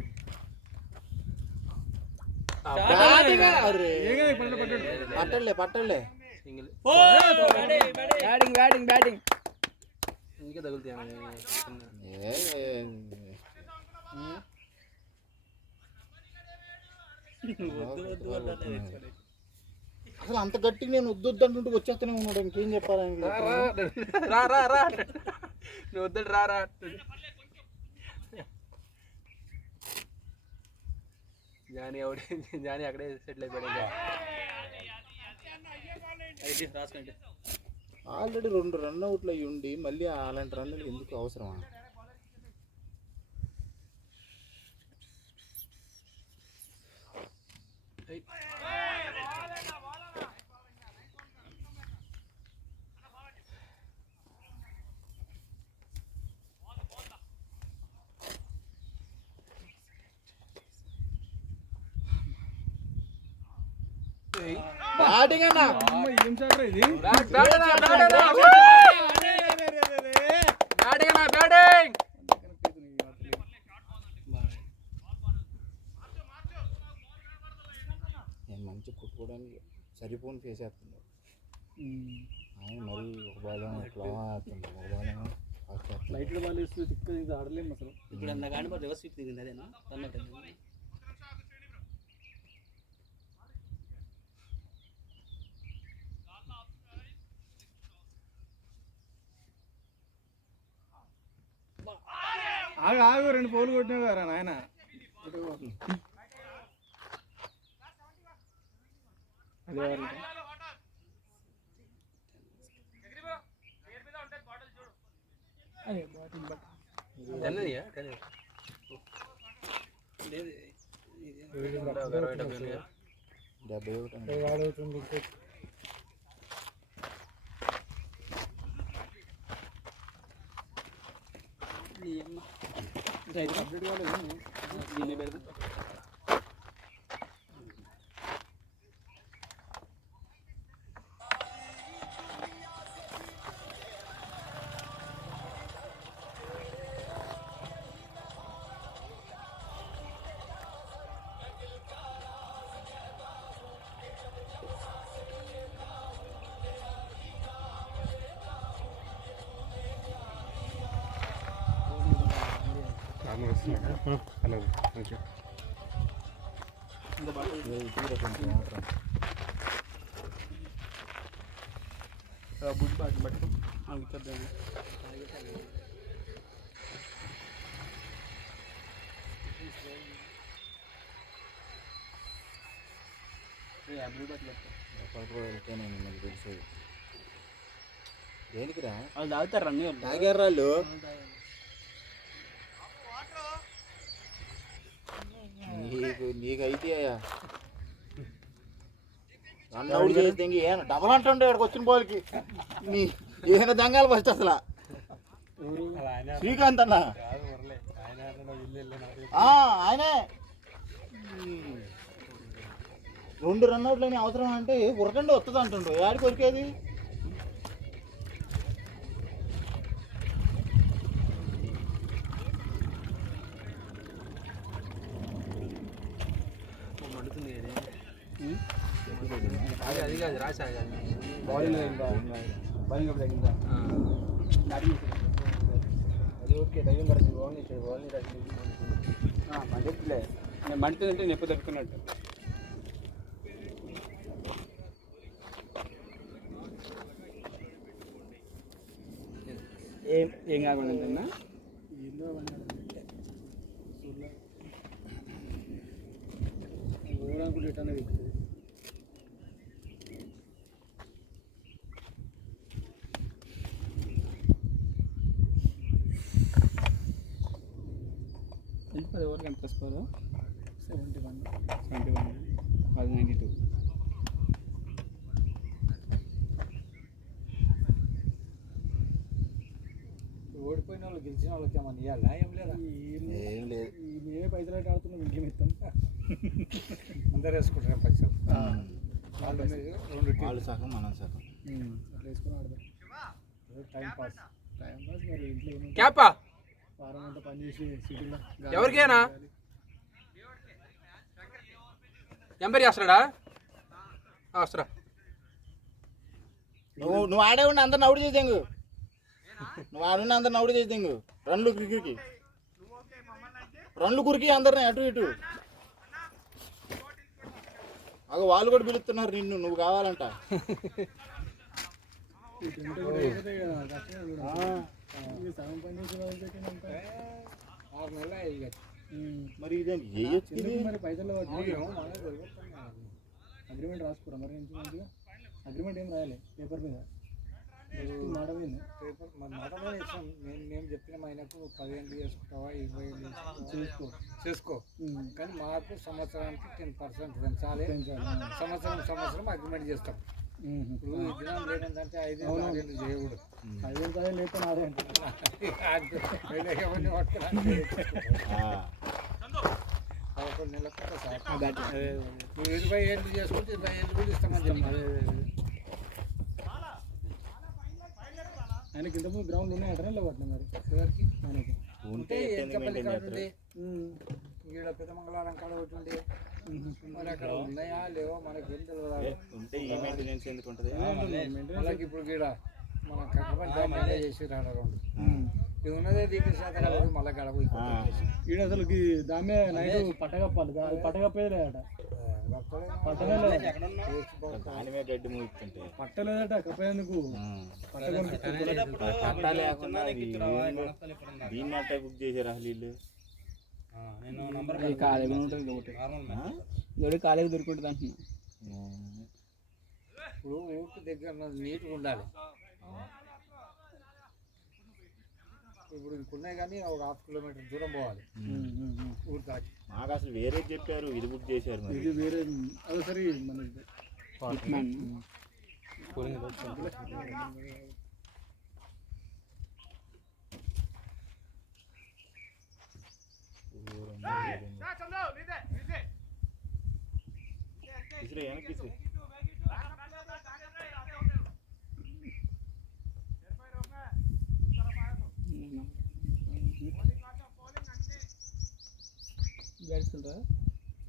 పట్టలే సింగిల్ బ్యాటింగ్ ఇంకే తగులుతాయి. అసలు అంత గట్టిగా నేను వద్దు అంటుంటే వచ్చేస్తూనే ఉన్నాడు. ఇంకేం చెప్పాలని రా నువ్వు వద్దు రా. జానీ అక్కడే సెటిల్ అయిపోయాడు. ఆల్రెడీ 2 రన్అట్లు అయ్యి ఉండి మళ్ళీ అలాంటి రన్లు ఎందుకు అవసరమా? బ్యాటింగ్ అన్నా ఏం సార్ ఇది? మంచి కొట్టుకోవడానికి సరిపోని ఫేస్ వేస్తున్నాడు ఆయన. మరి ఒక బాల్ ఏమో ఇట్లా వేస్తున్నాడు, ఒక బాల్ ఏమో లైట్లు బాగా వేస్తుంది తిక్క ఇది ఆడలేము అసలు. ఇప్పుడు అంత కానీ మరి రివర్స్ స్వీప్ దిగింది అదేనా అన్నట్టు ఆగు ఆగు 2 పోలు కొట్టినావు కదా నాయన. అదే కంప్లీట్ కాలేదు దీన్ని పెడతాం. బుద్ధి బాగా పట్టుకో అనుకుంటుంది. దేనికిరా వాళ్ళు తాగుతారు అన్నీ తాగారు వాళ్ళు. నీకు అయితే అన్నౌడు చేస్తే ఏమైనా డబల్ అంటుండే ఇక్కడికి వచ్చిన పోలికి నీ ఏమైనా దంగాలు ఫస్ట్ అసలు శ్రీకాంత్ అన్న ఆయనే 2 రన్అట్లని అవసరం అంటే ఉరకండి వస్తుంది అంటుండు. యాడికి ఉరికేది? అది కాదు రాశా బౌలింగ్ బౌలింగ్ అప్పుడు తగ్గిందా అది ఓకే తగిన పడుతుంది. బౌలింగ్ ఇచ్చాడు బౌలింగ్ మంచిలే నేను మంటుందంటే నొప్పి తట్టుకున్నట్టు. ఏం కాకుండా ఎవరికి ఎంత స్కోరు? 71 అది 92. ఓడిపోయిన వాళ్ళు గెలిచిన వాళ్ళకి ఏమన్నా ఇవ్వాలా? ఏం లేదా? ఏం లేదు. మేమే పైసలు అయితే ఆడుతున్నాం, ఇంకేం ఇస్తాం. అందరు వేసుకుంటారు పైసలు. వాళ్ళు సగం మనం సగం అట్లా వేసుకుని ఆడదాం. టైం పాస్ మరి ఇంట్లో ఏమి క్యాపా వారం అంతా పనిచేసి సిటీలో ఎవరికేనా ఎంపైర్ చేస్తాడా? వస్తారా? నువ్వు ఆడే ఉండి అందరిని అవుట్ చేసేంగు. నువ్వు ఆడున్న అందరిని అవుట్ చేసేంగు. రన్లు కురికి అందరిని అటు ఇటు. అగో వాళ్ళు కూడా పిలుస్తున్నారు నిన్ను, నువ్వు కావాలంట. సగం పని చేసి వాళ్ళు పెట్టినంత 6 నెలలు ఇక మరి మరి పైసలు అగ్రిమెంట్ రాసుకోరా మరి నుంచి మంచిగా. అగ్రిమెంట్ ఏం రాయాలి పేపర్ మీద, మాట మీద. పేపర్ మరి మాట మీద ఇస్తాం. మేము చెప్పిన ఆయనకు 10 ఏళ్ళు చేసుకుంటావా 20 ఏళ్ళు చేసుకో కానీ మాకు సంవత్సరానికి 10% పెంచాలి. సంవత్సరం అగ్రిమెంట్ చేస్తాం. ఇప్పుడు ఈ దినం లేదంటే 5 ఏళ్ళు చేయకూడదు. 5 ఏళ్ళు లేకపోతే నాదే ఎవరిని పట్టుకోవాలి. 11 నెలలకు నువ్వు 20 ఏళ్ళు చేసుకుంటే 20 ఏళ్ళు కూడా ఇస్తామని చెప్పాలి. ఆయనకి ఇంతకుముందు గ్రౌండ్ ఉన్నాయంటే లేవట్లేదు మరి ఎవరికి ఆయనకి ఉంటే ఎంతపల్లి కాడ ఉండే ఈడ పెద్ద మంగళవారం కాడ ఒకటి ఉండే మరి అక్కడ ఉన్నాయా లేవో మనకి ఏం తెలియదు. ఉంటే ఈ మెయింటెనెన్స్ ఎందుకు ఉంటుంది? వాళ్ళకి ఇప్పుడు ఈడ మన కట్టపడి మళ్ళీ చేసి రెండు ఇది ఉన్నదే దీనికి శాతం కాలేదు మళ్ళీ గడప ఈడ అసలు దామే నైట్ పట్టగప్పాలి పట్టగప్పేది లేదట దానిమే గడ్డి మూస్తుంటే పట్టలేదట కప్పేందుకు పట్టా లేకుండా దీన్ని అట్ట బుక్ చేశారు అసలు వీళ్ళు ఖాళీగా ఉంటుంది ఒకటి ఖాళీగా దొరుకుంటుంది అంటున్నా. ఇప్పుడు ఊరికి దగ్గర నీట్గా ఉండాలి. ఇప్పుడు ఇంకున్నాయి కానీ ఒక 1/2 కిలోమీటర్ దూరం పోవాలి ఊరు దాటి. మాకు అసలు వేరే చెప్పారు, ఇది బుక్ చేశారు. మరి ఇది వేరే అదే సరే మన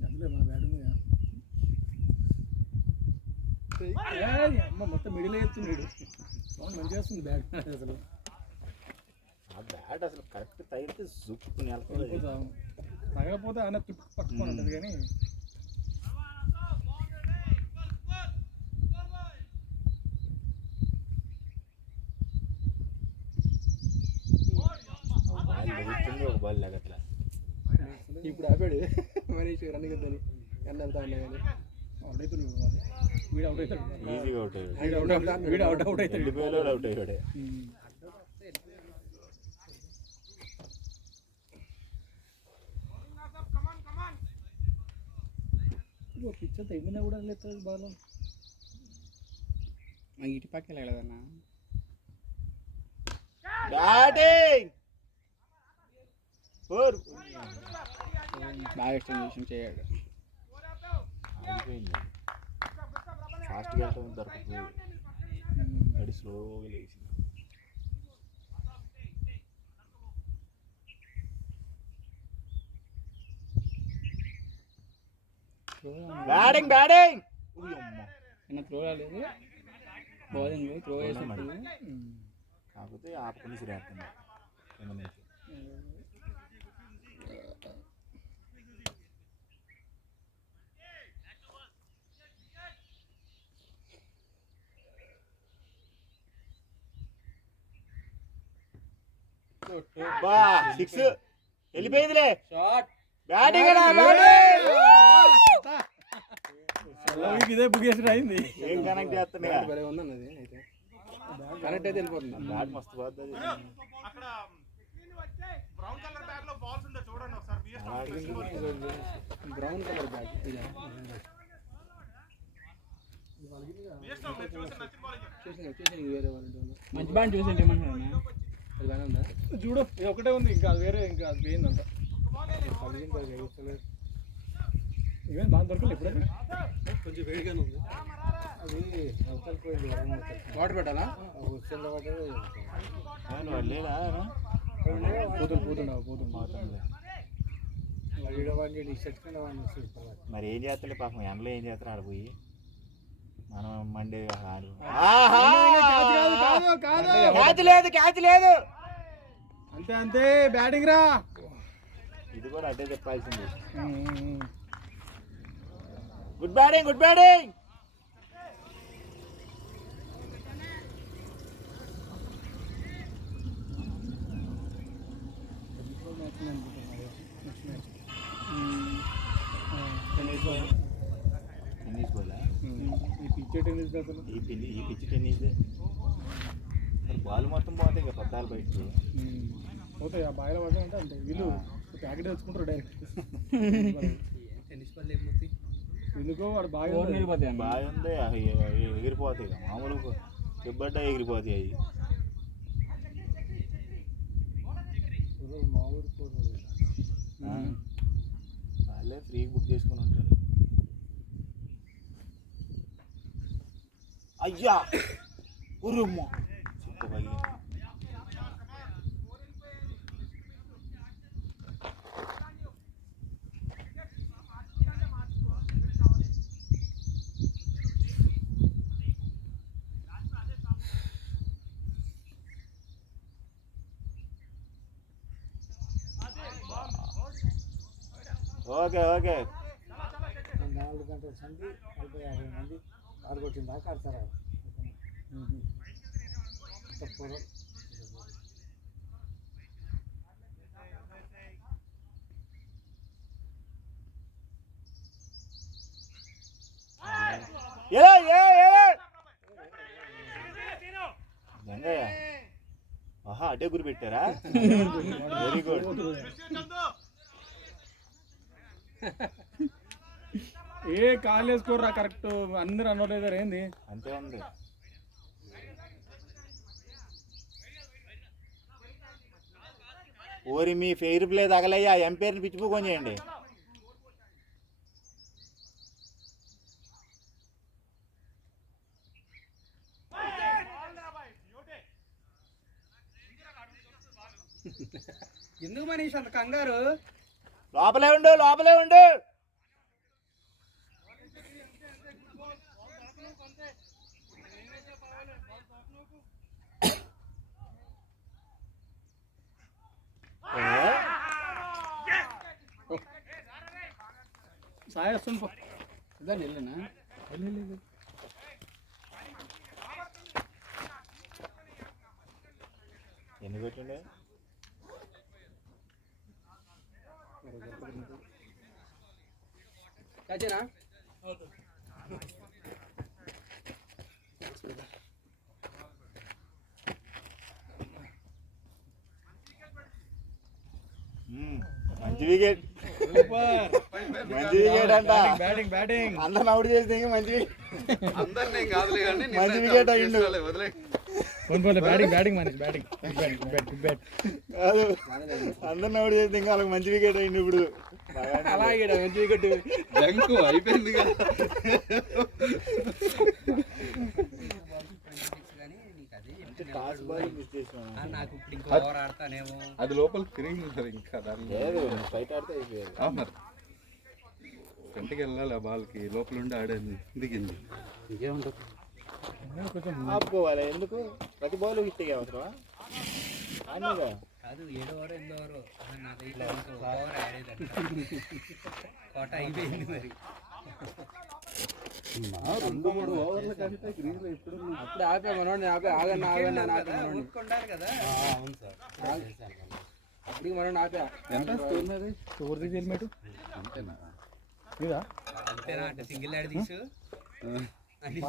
అందులో మన బ్యాట్ మీద అమ్మ మొత్తం మిడిల్ ఎత్తున్నాడు. సౌండ్ మంచిగా వస్తుంది బ్యాట్ అసలు. ఆ బ్యాట్ అసలు కరెక్ట్ తగిలితే జుక్కు నెలకొని తగకపోతే అన్న తుప్పు పట్టుకొని ఉంటుంది కానీ బాల్ లెగుతుంది, ఒక బాల్ లెగట్లా. ఇప్పుడు ఆపాడు మరి రన్నింగ్ వద్దని ఎంత వెళ్తా ఉన్నా కానీ అవుట్ అవుతున్నాడు. వీడు అవుట్ అవుతాడు, ఈజీగా అవుట్ అయ్యాడు. వీడు అవుట్ అవుతాడు. వెళ్ళిపోయాలో అవుట్ అయ్యాడే. పిచ్చర్ తెగినా కూడా లేదు బాగా. ఇటు పక్క వెళ్ళగలదన్నా బ్యాటింగ్ బాగా ఎక్స్టెన్షన్ చేయడు. అయిపోయింది. ఫాస్ట్గా వెళ్ళటం దొరకదు, అది స్లోగా లేచింది. బ్యాటింగ్ బ్యాటింగ్ నిన్న త్రో రాలేదు, బౌలింగ్ త్రో వేసినప్పుడు కాకపోతే ఆపుకుని సిరేస్తుంది కింద నుంచి. బా 6 వెళ్ళిపోయిందిలే. బ్యాటింగ్ ఇదే బుగేసి అయింది. ఏం కనెక్ట్ చేస్తున్నా ఉందన్నది అయితే కరెక్ట్ అయితే వెళ్ళిపోతుంది. బ్యాట్ మస్తు పోతుంది. బ్రౌన్ కలర్ బ్యాట్ చూసి వేరే వాళ్ళు మంచి బ్యాట్ చూసి ఏమంటారు అది బాగా ఉందా చూడు, ఇది ఒకటే ఉంది, ఇంకా వేరే ఇంకా అది పోయిందంట. ఇవేం బాగా దొరకలేదు ఇప్పుడే, కొంచెం వేడిగానే ఉంది. అది అవతల పోయింది వాటర్ పెట్టాలా వచ్చేలా పడ్డది. లేదా పోతుండే వాడి చెట్టుకున్న వాడిని చూసుకోవాలి. మరి ఏం చేస్తాడు పాపం, ఎండలో ఏం చేస్తారు ఆడిపోయి. మనం మండే క్యాచ్ లేదు. అంతే అంతే బ్యాటింగ్ రా. ఇది కూడా అదే చెప్పాల్సింది. Good batting good batting. Tennis Bala ఈ పిచ్చే టెన్నిస్ అసలు ఈ పిచ్చి టెన్నిస్ బాల్ మొత్తం పోతాయి ఇక పద్దాలు బయటకు పోతాయి. ఆ బాయిలో పడ్డా అంటే అంతే, వీళ్ళు ప్యాకెట్ తెచ్చుకుంటారు డైరెక్ట్. టెన్నిస్ బాల్ ఏమవుతాయి ఎందుకో వాడు బాగా బాగుంది, ఎగిరిపోతాయి ఇక మామూలు చెబ్బడ్డా ఎగిరిపోతాయి అవి. మా ఊరు పోతుంది. వాళ్ళే ఫ్రీ బుక్ చేసుకుని ఉంటారు. అయ్యా ఉరుమ్మ చెప్పు పగిలింది. ఓకే ఓకే 4 గంటల సంధి 40-50 మంది ఆడుకొచ్చిన దాకా ఆడతారు. తప్పదు. గంగయ్య ఆహా అటే గురి పెట్టారా వెరీ గుడ్ ఏ కాల్ వేసుకోర్రా కరెక్ట్ అందరు అనలేదు ఏంది అంతే ఉంది ఓరి మీ ఫెయిర్ ప్లే తగలయ్యా ఎంపైర్ని పిచ్చిపోకొని చేయండి ఎందుకు మనీష్ అంత కంగారు లోపలే ఉండు సాయి వస్తుంది పో ఇదాన్ని వెళ్ళనా వెళ్ళి ఎన్ని పెట్టండి చాచేనా మంచి వికెట్ అంట బ్యాటింగ్ అందరిని అవుట్ చేస్తే మంచి మంచి వికెట్ అయ్యిండు బ్యాటింగ్ కాదు అందరిని అవుట్ చేస్తే ఇంకా వాళ్ళకి మంచి వికెట్ అయ్యిండు ఇప్పుడు అలాగే మంచి వికెట్ అయిపోయింది నాకు ఇప్పుడు ఇంకో ఓవర్ ఆడతానేమో అది లోపల తిరిగి ఇంకా లేదు బయట ఆడితే అయిపోయారు మరి ఫ్రంట్కి వెళ్ళాలి ఆ బాల్కి లోపల ఉండి ఆడేది దిగింది కొంచెం ఆపుకోవాలి ఎందుకు ప్రతి బాల్ హిట్ అవసరమా అన్నీగా కాదు 7 ఓవర్ 8 ఓవర్ నా దగ్గర ఓవర్ ఆడేదంట కోట అయిపోయింది మరి 2-3 ఓవర్ల కంటే గ్రీన్లో ఇప్పుడు అప్పుడు ఆపే మనోడిని ఆగండి ఊరుకుంటారు కదా అవును సార్ అప్పటికి మనోడిని ఆపా ఎంత స్కోర్ అది ఎవరిది హెల్మెట్ అంతేనా మీదా అంతేనా అంటే సింగిల్ యాడ్ తీసు 3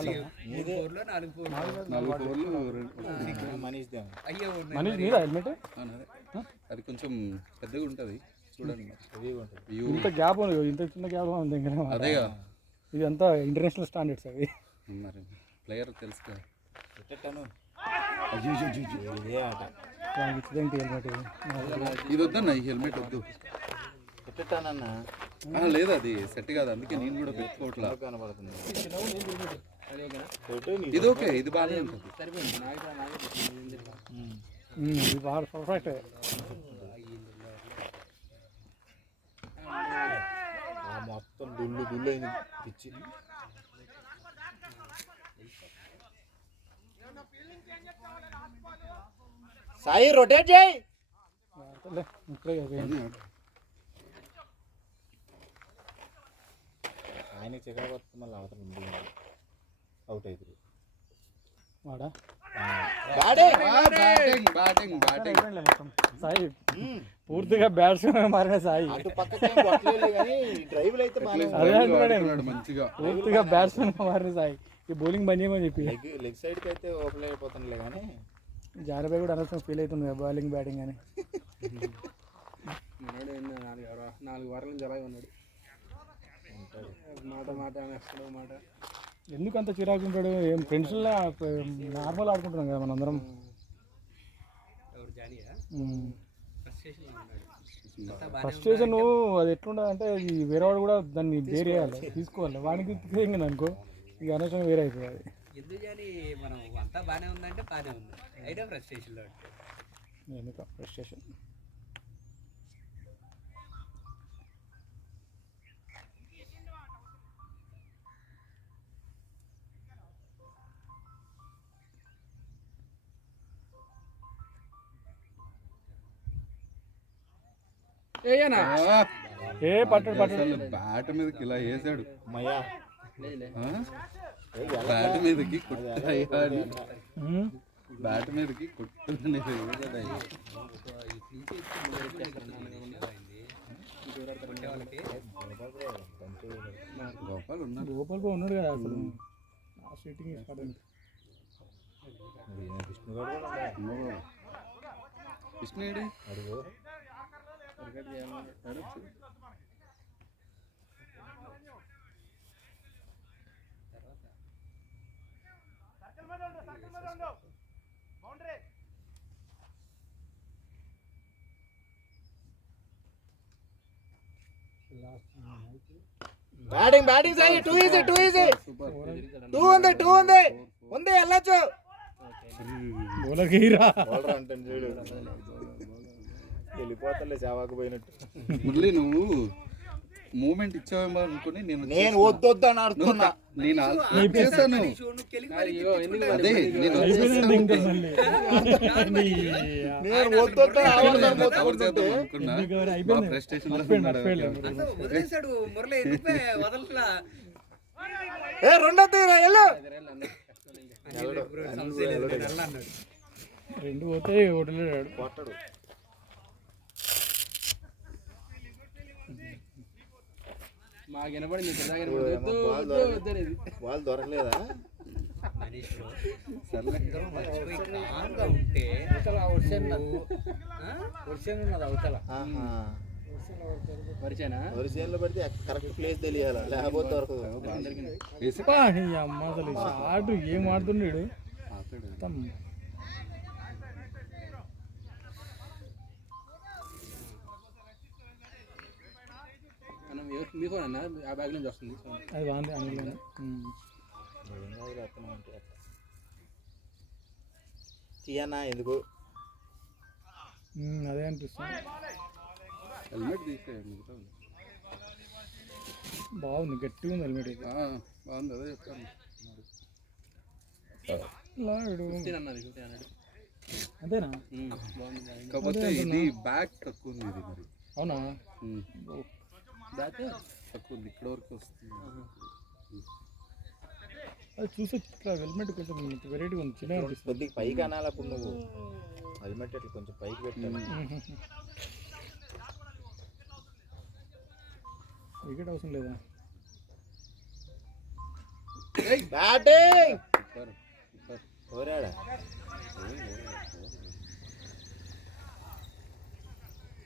4లో 4 4 4 ఓవర్లు మనీష్ దే అయ్యో మనీష్ మీదా హెల్మెట్ అది కొంచెం పెద్దగా ఉంటుంది చూడండి హెవీగా ఉంటుంది వ్యూ ఇంత గ్యాప్ ఉంది ఇంత చిన్న గ్యాప్ ఉంది ఇంకా అదేగా ఇది అంతా ఇంటర్నేషనల్ స్టాండర్డ్స్ అవి మరి ప్లేయర్ తెలుసు కదా పెట్టాను ఇదే ఆట ఇచ్చేదేంటి హెల్మెట్ ఇది వద్దన్న ఈ హెల్మెట్ వద్దు పెట్టానన్నా లేదు అది సెట్ కాదు అందుకే నేను కూడా పెట్టుకోవట్లా కనబడుతుంది ఇది ఓకే ఇది బాగానే ఉంటుంది ఇది బాగా పర్ఫెక్ట్ మొత్తం దుల్లు అయింది పిచ్చి సాయి రొటేట్ చేయి ఆయనకి చికాకు వస్తుంది మళ్ళీ అవతల అవుట్ అవుతుంది వాడా బ్యాటింగ్ సాయి పూర్తిగా బ్యాట్స్మెన్ మారిన సాయి అటు పక్కకి కొట్టలేదు కానీ డ్రైవ్లు అయితే అదే అంటున్నాడు మంచిగా పూర్తిగా బ్యాట్స్మెన్ మారిన సాయి ఈ బౌలింగ్ బంద్ చేయమని చెప్పి లెగ్ సైడ్కి అయితే ఓపెన్ అయిపోతుందిలే కానీ జానబాయ్ కూడా అనవసరం ఫీల్ అవుతుంది బౌలింగ్ బ్యాటింగ్ అని మనోడు 4 వారాల నుంచి అలాగే ఉన్నాడు మాట మాట ఎందుకు అంత చిరాకు ఉంటాడు ఏం ఫ్రెండ్స్లా నార్మల్ ఆడుకుంటున్నాం కదా మనందరం ఎవరు జానియా ఫ్రస్ట్రేషన్ అది ఎట్లుండదు అంటే ఈ వేరే వాడు కూడా దాన్ని బేర్ చేయాలి తీసుకోవాలి వానికి తీసేయండి అనుకో ఇక అనవసరంగా వేరే అయిపోయి అది ఎందుకు జాని మనం అంతా బాగానే ఉందంటే బాగానే ఉంది అయినా ఫ్రస్ట్రేషన్లో ఎందుకు ఫ్రస్ట్రేషన్ ఏయనా ఏ పట్టడు అసలు బ్యాట్ మీదకి ఇలా వేసాడు మయ్యా ఆ? బ్యాట్ మీదకి కొట్టాలి బ్యాట్ మీదకి కొట్టాలని గోపాల్ ఉన్నారు గోపాల్ బాబు ఉన్నాడు కదా అసలు ఆ షూటింగ్ ఇంపార్టెంట్. కృష్ణేడి అడుగు బ్యాటింగ్ సాయి 2 ఈజీ 2 ఉంది వెళ్ళొచ్చు బౌలర్ గీరా బౌలర్ అంటాను చూడు వెళ్ళిపోతలే చావాకు పోయినట్టు. మురళి నువ్వు మూమెంట్ ఇచ్చావేమో అనుకుని నేను వద్దొద్దని ఆడుతున్నా. నేను చేశాను అదే నేను నేను వద్దొద్దని అనుకున్నా ఫ్రస్ట్రేషన్ లో ఉన్నాడు. వదిలేశాడు మురళి వదలట్లా రెండో తీరా వెళ్ళు. రెండు పోతే వదిలేడు కొట్టడు మాకు వినపడింది వాళ్ళు దొరకలేదా ఉంటే పరిచయనా పడితే కరెక్ట్ ప్లేస్ తెలియాలి లేకపోతే దొరకదు. అమ్మ అసలు షాట్ ఏం ఆడుతున్నాడు మీకోనా ఆ బ్యాగ్ నుంచి వస్తుంది అది బాగుంది అందులోనే. తీయన్నా ఎందుకు అదే అనిపిస్తుంది. హెల్మెట్ తీసేయండి బాగుంది గట్టిగా ఉంది హెల్మెట్ అయితే. బాగుంది అదే చెప్తాను అంతేనా కాకపోతే ఇది బ్యాక్ తక్కువ ఉంది ఇది మరి అవునా బ్యాక్ తక్కువ ఉంది ఇక్కడ వరకు వస్తుంది. అది చూసి ఇట్లా హెల్మెట్ కొంచెం వెరైటీగా ఉంది చిన్నగా అనిపిస్తుంది. కొద్దిగా పైకి అనాలి అప్పుడు నువ్వు హెల్మెట్ ఇట్లా కొంచెం పైకి పెట్టాను. వికెట్ అవసరం లేదా బ్యాటింగ్ కోరాడా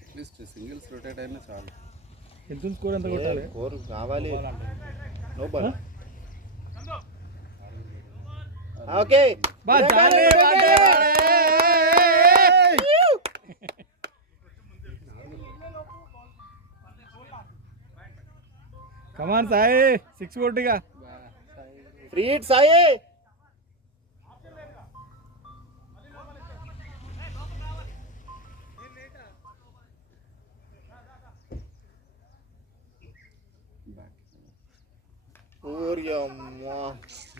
అట్లీస్ట్ సింగిల్స్ రొటేట్ అయినా చాలు. ఎంత స్కోర్ ఎంత కొట్టాలి కోరు కావాలి. No ball okay come on Sai 6 కొట్టిగా ఫ్రీ హిట్ సాయి.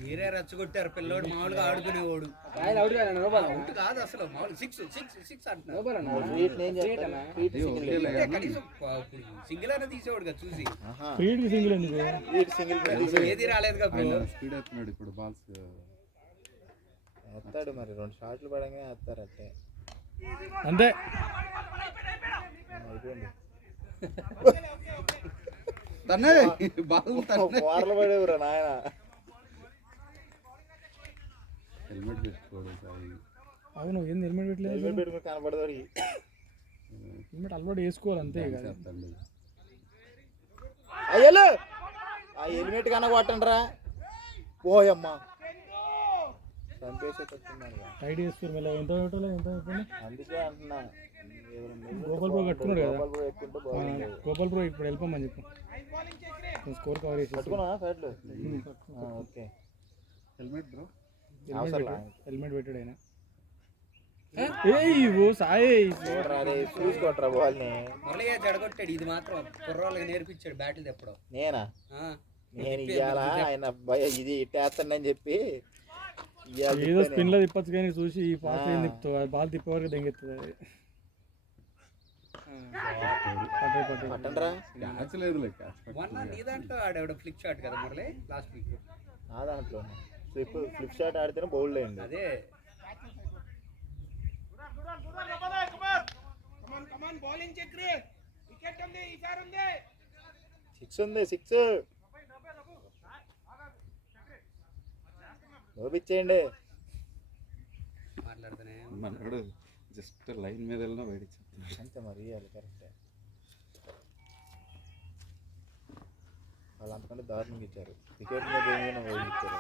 మీరే రచ్చగొట్టారు పిల్లోడు మామూలుగా ఆడుకునేవాడు అవుట్ కాదు అసలు మామూలు 6 అంటున్నారు కనీసం సింగిల్ అయినా తీసేవాడు కదా చూసి ఫ్రీడ్ సింగిల్ ఎందుకు ఏది రాలేదుగా స్పీడ్ అవుతున్నాడు ఇప్పుడు బాల్స్ వస్తాడు మరి 2 షాట్లు పడంగానే వస్తారు అట్టే అంతే. తన్నే బాల్ వార్లు పడేవురా నాయన. హెల్మెట్ పెట్టుకోడు సాయి. అవును ఏంది హెల్మెట్ పెట్టలేదు. హెల్మెట్ పెట్టుకుని కనపడదు హెల్మెట్ అలవాటు వేసుకోవాలి అంతే కదా. అయ్యలు ఆ హెల్మెట్ కన్నా కొట్టండి రా పోయమ్మా చంపేసేటట్టున్నాను. టైట్ వేసుకోరు మళ్ళీ ఎంత పెట్టాలి ఎంత చెప్పండి. అందుకే అంటున్నా గోపాల్ బ్రో కట్టుకున్నాడు కదా. గోపాల్ బ్రో ఎక్కుంటే బాగుంది. గోపాల్ బ్రో ఇప్పుడు వెళ్ళిపోమని చెప్పు స్కోర్ కవర్ చేసి కట్టుకున్నా సైడ్లో. ఓకే హెల్మెట్ బ్రో హెల్మెట్ పెట్టాడు ఆయన. ఓ సాయి చూసుకోట్రా బాల్ని. మురళయ్య జడగొట్టాడు ఇది మాత్రం కుర్రోళ్ళకి నేర్పించాడు బ్యాట్లు తెప్పడం. నేనా నేను ఇయ్యాలా ఆయన ఇది ఇట్టేస్తానని చెప్పి ఏదో స్పిన్ లో తిప్పచ్చు కానీ చూసి ఈ ఫాస్ట్ ఏం తిప్పుతావు బాల్ తిప్పే వరకు దెంగెత్తుంది అది. పట్టండ్రా. క్యాచ్ లేదు లెక్క మొన్న నీ దాంట్లో ఆడేవాడు ఫ్లిక్ షాట్ కదా మురళి లాస్ట్ వీక్. నా దాంట్లో ఫ్లిప్ షాట్ ఆడితేనే బౌల్డ్ అయింది. అదే సిక్స్ ఉంది, సిక్స్ ఓపిచ్చేయండి. మాట్లాడుతానే మనోడు జస్ట్ లైన్ మీద వెళ్ళినా బయటికి అంతే మరి కరెక్టే. వాళ్ళు అంతకంటే దారుణంగా ఇచ్చారు. క్రికెట్ మీద ఏమైనా వాళ్ళు ఇచ్చారు.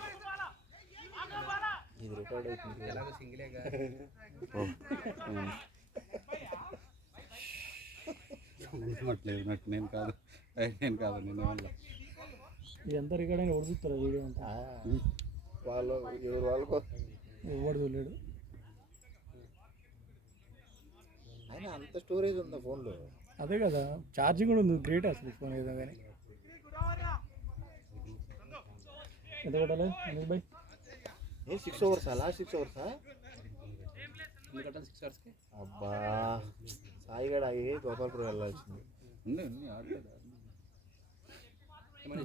ఇది రికార్డ్ అవుతుంది. ఎలాగో సింగిలేగా లేదు నాకు నేను కాదు నేను వల్ల ఇదంతా రికార్డ్ అయినా ఉడుకుతారు వీడియో అంతా. వాళ్ళు ఎవరు వాళ్ళకు ఎవడు చూడలేడు. అయినా అంత స్టోరేజ్ ఉందా ఫోన్లో? అదే కదా, ఛార్జింగ్ కూడా ఉంది. గ్రేట్ అసలు ఫోన్ ఏదో కానీ. ఎంత కొట్టాలి అనిల్ భాయ్? 6 ఓవర్స్ లాస్ట్ 6 ఓవర్సా? ఎందుకంటే 6 అవర్స్కి అబ్బా సాయిగడ అయ్యి గోపాల్పురం వెళ్ళాల్సింది. ఆడలేదు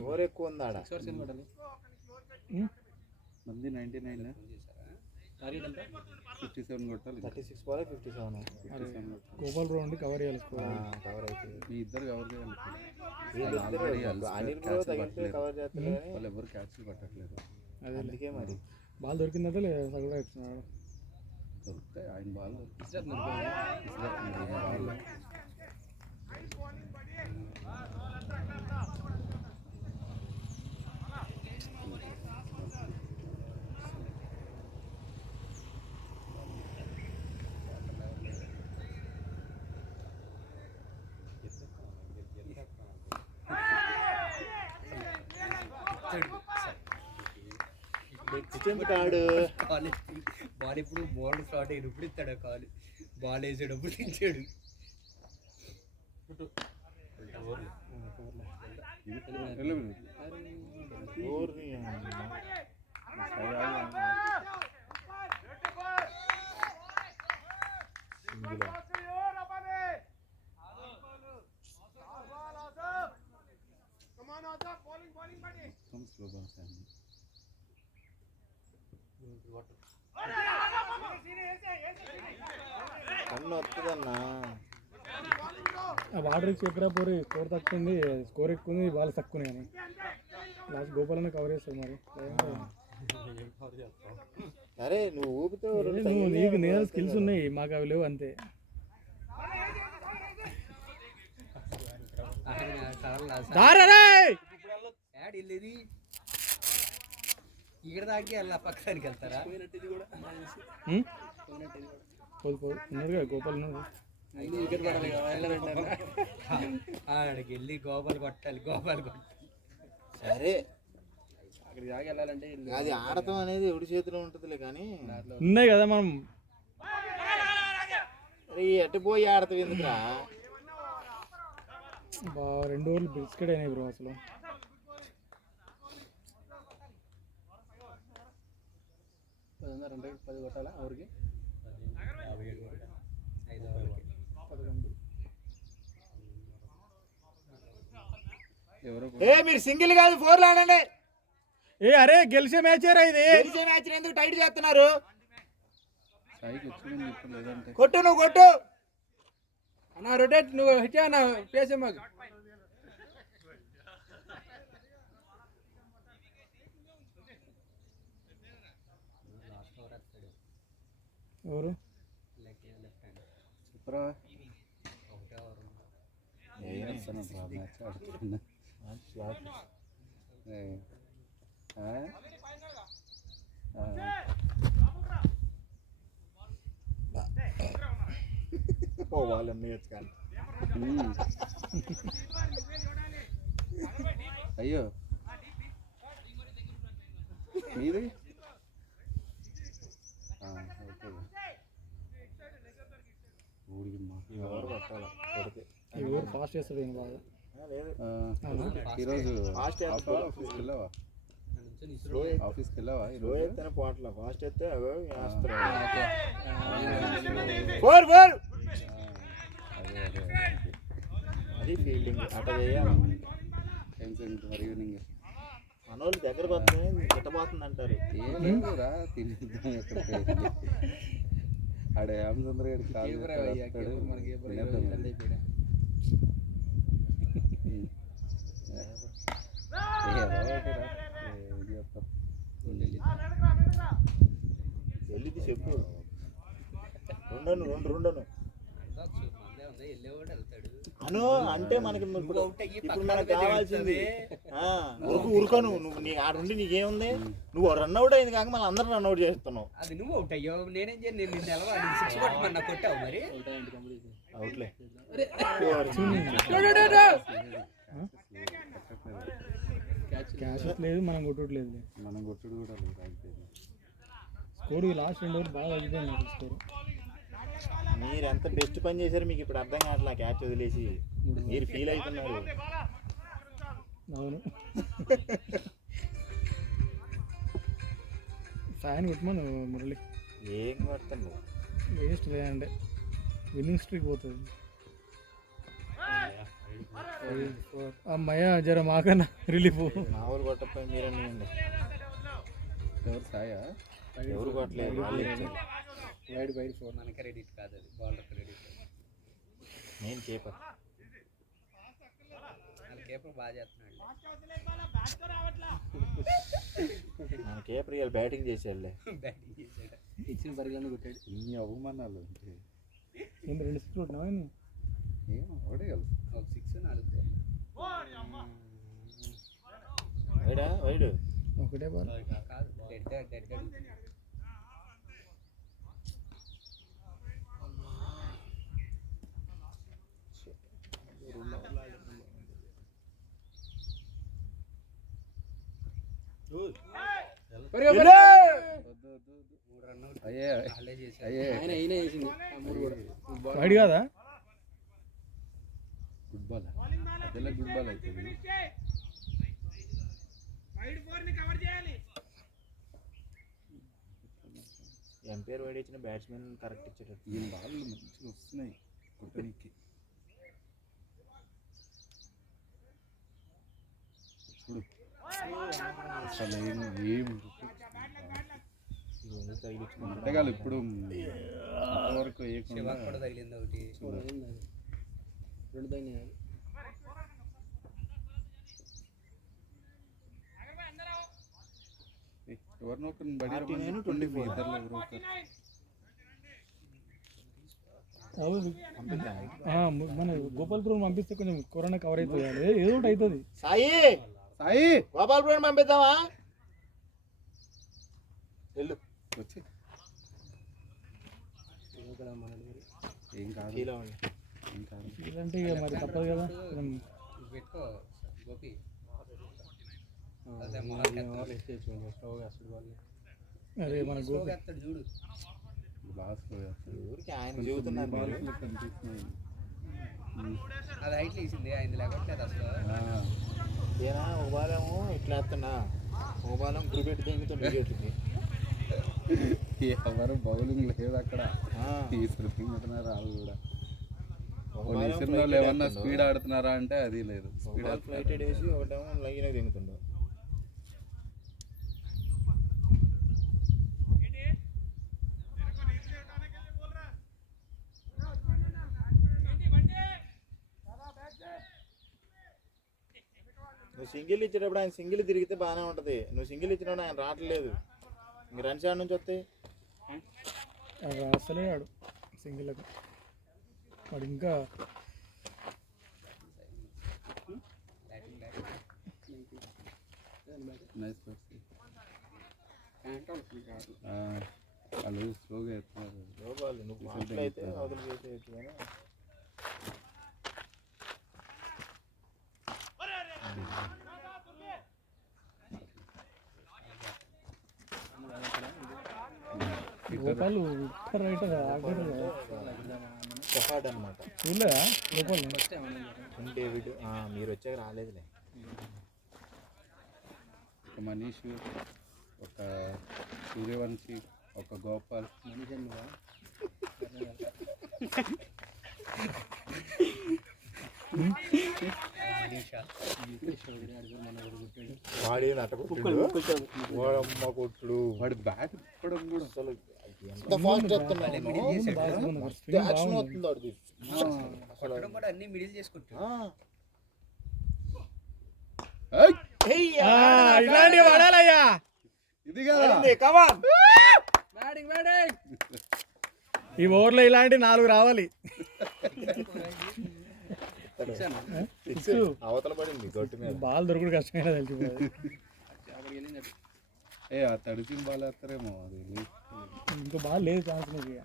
ఓవర్ ఎక్కువ ఉంది ఆడ. 6 అవర్స్ ఏం కొట్టాలి? మంది 99 టార్గెట్ ఎంత? 57 కొట్టాలి. 36 బాల్ 57. గోపాల్పురం నుండి కవర్ చేయాలి స్కోర్. కవర్ అవుతుంది. మీ ఇద్దరు కవర్ చేయాలి. అనిల్ బ్రో తగిలితే కవర్ చేస్తారు కానీ వాళ్ళు ఎవరు క్యాచ్లు పట్టట్లేదు. అదే అందుకే మరి బాల్ దొరికిందంటే లేదా సగం ఇస్తున్నాడు. దొరుకుతాయి ఆయన బాల్ ఆడు బాల్ ఇప్పుడు బాల్ స్టార్ట్ అయినప్పుడు ఇస్తాడు కాలు. బాల్ వేసేటప్పుడు తింటాడు. కన్ను వస్తుందన్నా. వాటర్ చెప్పరా పోరి, స్కోర్ తక్కువ ఉంది, స్కోర్ ఎక్కువ ఉంది, బాల్ తక్కువ కానీ లాస్ట్ గోపాలనే కవర్ చేస్తారు. మరి అరే నువ్వు ఊపితే నువ్వు నీకు నేను స్కిల్స్ ఉన్నాయి, మాకు అవి లేవు అంతే. వెళ్ళేది ఇక్కడ దాకా అలా పక్కనికి వెళ్తారా? ఉన్నారు కదా గోపాల్ ఉన్నారు. ఆడికి వెళ్ళి గోపాల్ కొట్టాలి. సరే అది ఆడటం అనేది ఎవడి చేతిలో ఉంటుందిలే కానీ ఉన్నాయి కదా మనం. ఎటు పోయి ఆడతావు ఎందుకురా? 2 ఓవర్లు బిస్కెట్ అయినాయి బ్రో అసలు. పది కొట్టాలా ఊరికి? 11 మీరు సింగిల్ కాదు 4 ఆడండి. అరే గెలిచే మ్యాచ్ ఇది. గెలిచే మ్యాచ్ ఎందుకు టైట్ చేస్తున్నారు? సాయికి వచ్చింది ఇప్పుడు లేదంటే కొట్టు, నువ్వు కొట్టు అన్న. రొటేట్ నువ్వు హిట్ అన్న పేసే మాకు. ఎవరు చెప్పరా పోవాలన్నీ ఎత్తుకాలి. అయ్యో మీది ఎవరు కొట్టాలి కొడితే ఎవరు ఫాస్ట్ చేస్తాడు ఈయన బాగా. ఈరోజు ఫాస్ట్ ఆఫీస్కి వెళ్ళావా? ఆఫీస్కి వెళ్ళావా? స్లో ఎత్తేనే పోవట్లా, ఫాస్ట్ ఎత్తే వేస్తారు. అదే అది ఫీల్డింగ్ అట్లా చేయాలి. మరి ఈవినింగ్ మన వాళ్ళు దగ్గరకు వస్తే గిట్టబోతుంది అంటారు. ఏలేదురా తినేద్దాం ఎక్కడికి ఆడ రామచంద్ర గారికి కాల్ వెళ్ళిది చెప్పు. రెండను వెళ్ళేవాడు వెళ్తాడు అను అంటే మనకి ఇప్పుడు మనకు కావాల్సింది ఉరుకను. నువ్వు నీ ఆడుండి నీకేముంది, నువ్వు రన్ అవుట్ అయింది కాక మళ్ళీ అందరూ రన్ అవుట్ చేస్తున్నావు. అది నువ్వు అవుట్ అయ్యో, నేనేం చేయను. నేను నిన్ను ఎలా సిక్స్ కొట్టమన్నా కొట్టావు మరి. అవుట్లే క్యాష్ లేదు, మనం కొట్టట్లేదు. మనం కొట్టుడు కూడా లేదు. స్కోర్ లాస్ట్ 2 ఓవర్లు బాగా తగ్గిపోయింది స్కోర్. మీరు ఎంత బెస్ట్ పని చేశారు మీకు ఇప్పుడు అర్థం కావట్లా. క్యాచ్ వదిలేసి మీరు ఫీల్ అవుతున్నారు. అవును, ఫ్యాన్ కొట్టమను మురళి. ఏం కొడుతుంది వేస్ట్ అంటే విన్నింగ్ స్ట్రీక్ పోతుంది. అమ్మయ్య జర మాకన్నా రిలీఫ్. మామూలు కొట్టకపోయి మీరన్నీ ఎవరు సాయా ఎవరు కొట్టలేదు. వైడ్ 4 మన క్రెడిట్ కాదు, అది బౌలర్ క్రెడిట్. నేను కేపర్. వాళ్ళ కేపర్ బాగా చేస్తున్నాడు. మన కేపర్ ఇవాళ బ్యాటింగ్ చేసేళ్ళే. బ్యాటింగ్ చేసాడు, ఇచ్చిన పరిగణన కొట్టాడు. ఇన్ని అవమానాలు అంటే ఏంటి 2 6 కొట్టినావా? ఏం ఒకటే కదా, ఒక 6 4 వైడ్ ఒకటే బాల్ కాదు. డెడ్ గా వైడ్ కాదా? గుడ్ బాల్ అదెలా గుడ్ బాల్ అవుతుంది. ఎంపైర్ వైడ్ ఇచ్చిన బ్యాట్స్మెన్ కరెక్ట్ ఇచ్చేటట్టు. ఈ బాల్ మంచిగా వస్తున్నాయి కొట్టడానికి. ఇప్పుడు అసలు ఏం అంతేకాదు. ఇప్పుడు వరకు శివాక్ కూడా తగిలింది ఒకటి. ఎవరినో ఒకరిని బడి ఇద్దరులో ఎవరో ఒకరు మన గోపాల్పురం పంపిస్తే కొంచెం కరోనా కవర్ అవుతుంది. ఏదో ఒకటి అవుతుంది. సాయి గోపాల్పురం పంపిద్దామా? వెళ్ళు వచ్చి ఏం కాదు ఏం కాదు. ఇదంటే ఇక మరి తప్పదు కదా. పెట్టుకో గోపి. అరే మన గోపి ఎత్తాడు చూడు. ఊరికి ఆయన చెబుతున్నారు బాల్ కనిపిస్తున్నాయి. అది హైట్ వేసింది, ఆయన లేకపోతే అసలు. ఏనా ఒక బాలేమో ఇట్లా వేస్తున్నా, ఒక బాలం క్రికెట్ దింగుతుంది వికెట్కి. ఎవరు బౌలింగ్ లేదు అక్కడ, తీసుకుంటున్నారు వాళ్ళు కూడా. ఏమన్నా స్పీడ్ ఆడుతున్నారా అంటే అది లేదు. స్పీడ్ ఫ్లైట్ వేసి ఒకటేమో లైన్ దిగుతుండవు. నువ్వు సింగిల్ ఇచ్చేటప్పుడు ఆయన సింగిల్ తిరిగితే బాగానే ఉంటుంది. నువ్వు సింగిల్ ఇచ్చినప్పుడు ఆయన రావట్లేదు. ఇంక రన్స్ ఆడ నుంచి వస్తాయి. అసలే ఆడు సింగిల్కి వాడు ఇంకా వాళ్ళు స్లోగా ఎత్తున్నారు. నువ్వు అట్లయితే అవతల చేసేయచ్చు. కానీ గోపాలు రైట్ షఫాడ్ అనమాట. చూడలేదా గోపాల్? డేవిడ్ మీరు వచ్చాక రాలేదులే. ఒక మనీష్, ఒక సూర్యవంశీ, ఒక గోపాల్. వాడి నట కొట్టుడు వాడమ్మ కొట్టుడు వాడి బ్యాట్ ఇప్పడం కూడా అసలు ఎంత ఫాస్ట్ చెప్తున్నాను యాక్షన్ అవుతుంది వాడిది కొట్టడం కూడా అన్ని మిడిల్ చేసుకుంటాడు. ఇట్లాంటివి పడాలయ్యా. ఇది కదా బ్యాటింగ్ బ్యాటింగ్ ఈ ఓవర్లో ఇలాంటి 4 రావాలి. అవతల పడింది గట్టు మీద. బాల్ దొరుకుడు కష్టమైన తెలిసిపోయింది. ఆ తడిసిన బాల్ వేస్తారేమో అది ఇంకో బాల్ లేదు ఛాన్స్ నీకు ఇక.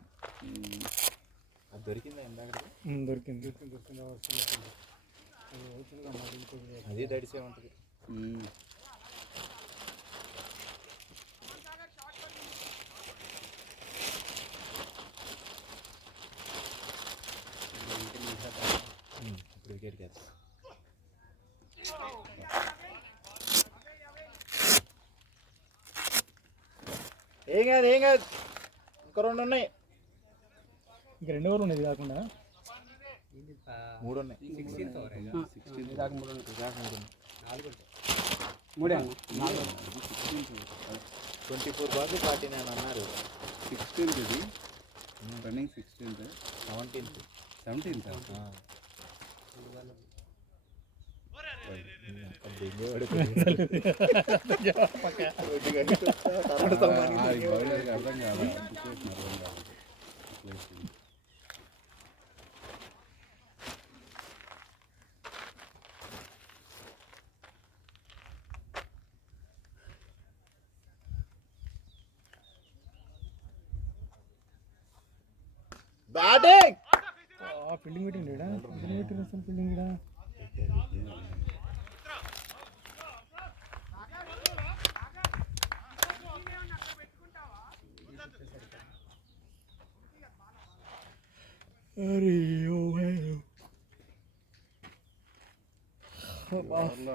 అది దొరికిందా ఇందాక దొరికింది. అది తడిసే ఉంటుంది. ఇప్పుడు వికెట్ క్యాచ్. ఏం కాదు ఏం కాదు, ఇంకా 2 ఉన్నాయి. ఇంకా 2 ఓవర్లు ఉన్నాయి కాకుండా 3 ఉన్నాయి. 16th over అయినా? 24 బాల్ 49 అన్నారు. 16th ఇది రన్నింగ్ 16th 17th 17th అర్థం కాదు. బ్యాటింగ్ ఫీల్డింగ్ పెట్టిండు ఫీల్డింగ్ ఇడా.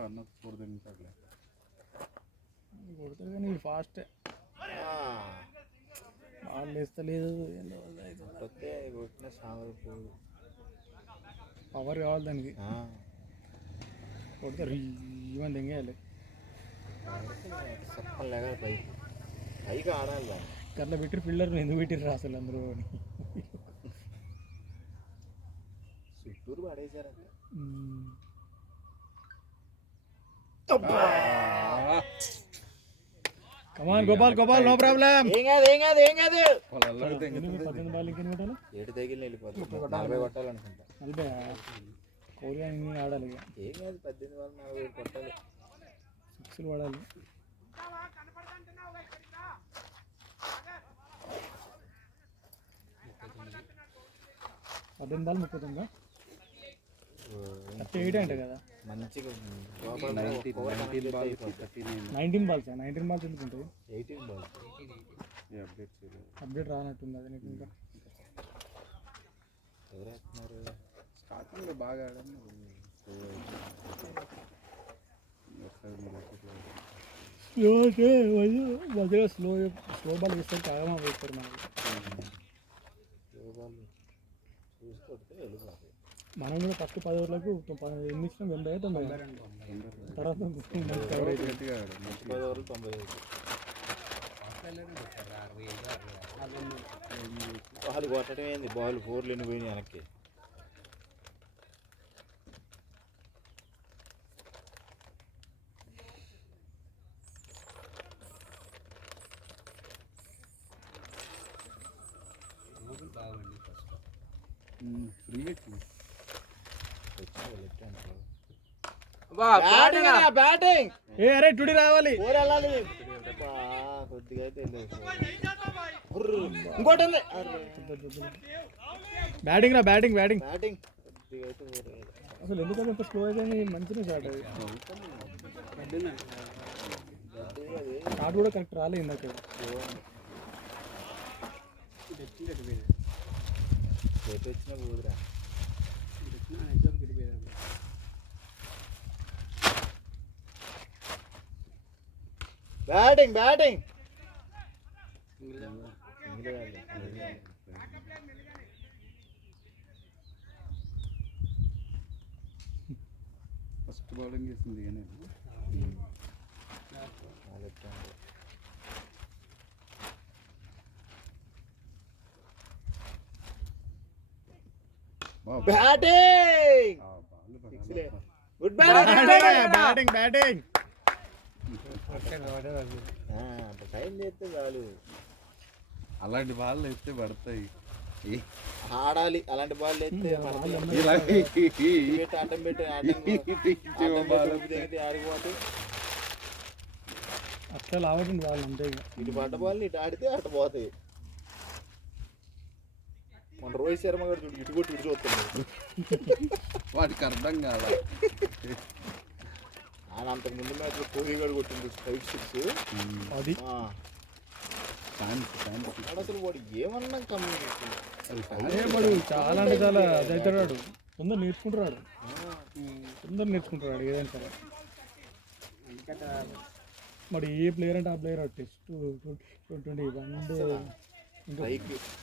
అన్న స్కోర్ తింటాడులే. కొడతారు కానీ ఫాస్ట్ బాల్ వేస్తలేదు. కొట్టిన సాగు పవర్ కావాలి దానికి. కొడతారు ఇవన్నీ తెంగేయాలి. సప్పలేగా పైకి ఆడాలి దాన్ని. అట్లా పెట్టిరు ఫీల్డర్ ఎందుకు పెట్టిర్రు అసలు అందరూ అని. చుట్టూరు పడేసారంట. కమాన్ గోపాల్ నో ప్రాబ్లం. ఏం కాదు ఏం కాదు ఏం కాదు. 18 బాల్ ఇంకెన్ని కొట్టాలి? 7 తగిలి వెళ్ళిపోతుంది. 40 కొట్టాలనుకుంటా. 40 కోహ్లీ ఇన్ని ఆడాలి ఇక. ఏం కాదు 18 బాల్ 40 కొట్టాలి. 6లు పడాలి. బాల్ 39 38 అంటే కదా. మంచిగా 19 balls 39. 19 బాల్స్ ఎందుకు ఉంటాయి? 18 బాల్స్ అప్డేట్ రానట్టుంది అది నీకు. ఇంకా ఎవరు వేస్తున్నారు? స్టార్టింగ్లో బాగా ఆడాను. మధ్యలో స్లో బాల్ వేస్తారు కాగా వేస్తారు మనకి. చూసుకొడితే వెళ్ళిపోతుంది. మనం కూడా ఫస్ట్ 10 ఓవర్లకు 8 ఇచ్చినాం. 80 90 తర్వాత గట్టిగా ఆడాను. 10 ఓవర్లు 95. వాళ్ళు కొట్టడం ఏంది, బాల్ 4 పోయినాయి వెనక్కి. బ్యాటింగ్ అరే టుడి రావాలి. కొద్దిగా అయితే ఇంకోటి ఉంది. బ్యాటింగ్ బ్యాటింగ్ కొద్దిగా అయితే అసలు ఎందుకు అంత స్లో అయితే మంచిగా స్టార్ట్ అయ్యి స్టార్ట్ కూడా కరెక్ట్ రాలేదు ఇందాక. బ్యాటింగ్ బ్యాటింగ్ బౌలింగ్ చేసింది ఈయనే. బ్యాటింగ్ ఆ ball good batting batting time చేస్తే చాలు. అలాంటి బాల్ ఎత్తే పడతాయి. ఆడాలి అలాంటి బాల్ ఎత్తే ఇలా ఆటం పెట్టి ఆడిపోతే అసలు ఆవటం వాళ్ళు అంతే ఇక. ఇటు పడ్డ బాల్ ఇటు ఆడితే అటు పోతాయి. మన రోహిత్ శర్మ గారు చూడు ఇటు కొట్టి ఇటు చూస్తున్నాడు. వాడికి అర్థం కాదా. ఆయన అంతకు ముందు మ్యాచ్లో కోహ్లీ గారు కొట్టింది 5-6. అది అసలు వాడు ఏమన్నా కమ్యూనికేషన్ వాడు చాలా అంటే చాలా అదవుతాడు. తొందర నేర్చుకుంటున్నాడు, ఏదైనా సరే. మరి ఏ ప్లేయర్ అంటే ఆ player test T20 one day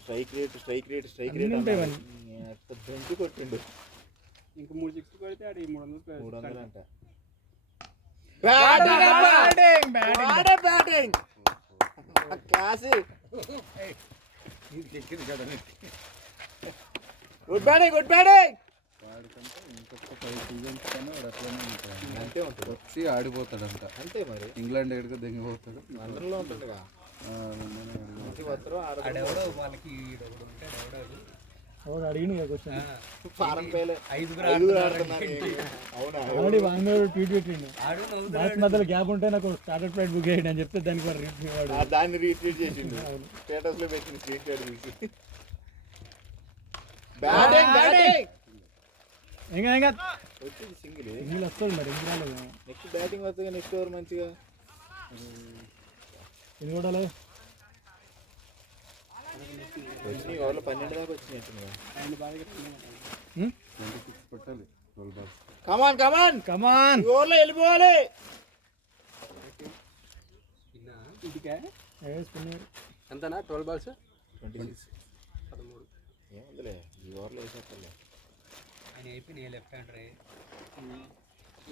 strike rate bench కొట్టిండు. ఇంకా 3 6 కొడితే అది 300 అంట. బ్యాటింగ్ క్లాస్ గుడ్ బ్యాటింగ్ వాడికంటే ఇంకొక 5 సీజన్స్ కానీ వాడు అట్లనే ఉంటాడు. అంతే ఉంటుంది. వచ్చి ఆడిపోతాడంట. అంతే మరి ఇంగ్లాండ్ ఎడుగు దిగిపోతాడు. లండన్లో ఉంటుందిగా. ఆడెవడో వాళ్ళకి ఈడెవడో ఉంటాడు, ఎవడాడు అడిగిన క్వశ్చన్ ఫారం పేలే ఐదుగురు అవునా ఆల్రెడీ వన్ ట్వీట్ పెట్టిండు. ఆడు మ్యాచ్ మధ్యలో గ్యాప్ ఉంటే నాకు స్టార్టర్ ఫ్లైట్ బుక్ చేయండి అని చెప్తే దానికి వాడు రీచ్ వాడు దాన్ని రీట్వీట్ చేసిండు. స్టేటస్ లో పెట్టింది స్క్రీన్ షాట్ తీసి. బ్యాటింగ్ ఇంకా వచ్చింది సింగిల్. సింగిల్ వస్తుంది మరి ఎందుకు రాలేదు. నెక్స్ట్ బ్యాటింగ్ వస్తుంది. నెక్స్ట్ ఓవర్ మంచిగా ఇది కూడా లేదు. వచ్చినాయి ఓవర్లో 12 దాకా వచ్చినాయి. 26 కొట్టాలి 12 balls. కమాన్ ఓవర్లో వెళ్ళిపోవాలి. ఎంతనా 12 balls 26 ఏముందిలే ఈ ఓవర్లో వేసేస్తాలే. ఆయన అయిపోయినాయి లెఫ్ట్ హ్యాండర్.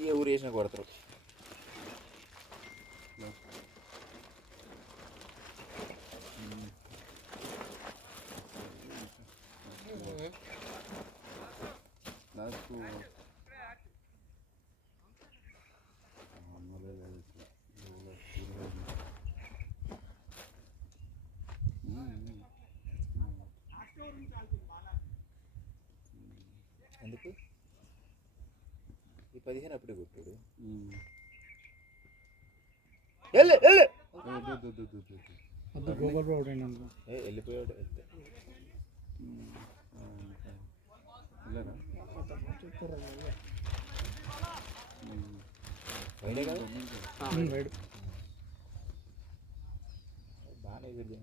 ఈ ఊరు వేసినా కొడతారు. లాస్ట్ ఎందుకు ఈ 15 అప్పుడే కొట్టాడు. గోపాల్ బ్రో అవుట్ అయింది అనుకో. వెళ్ళిపోయాడు. వైడే కదా రైట్. బాగానే ఎదురు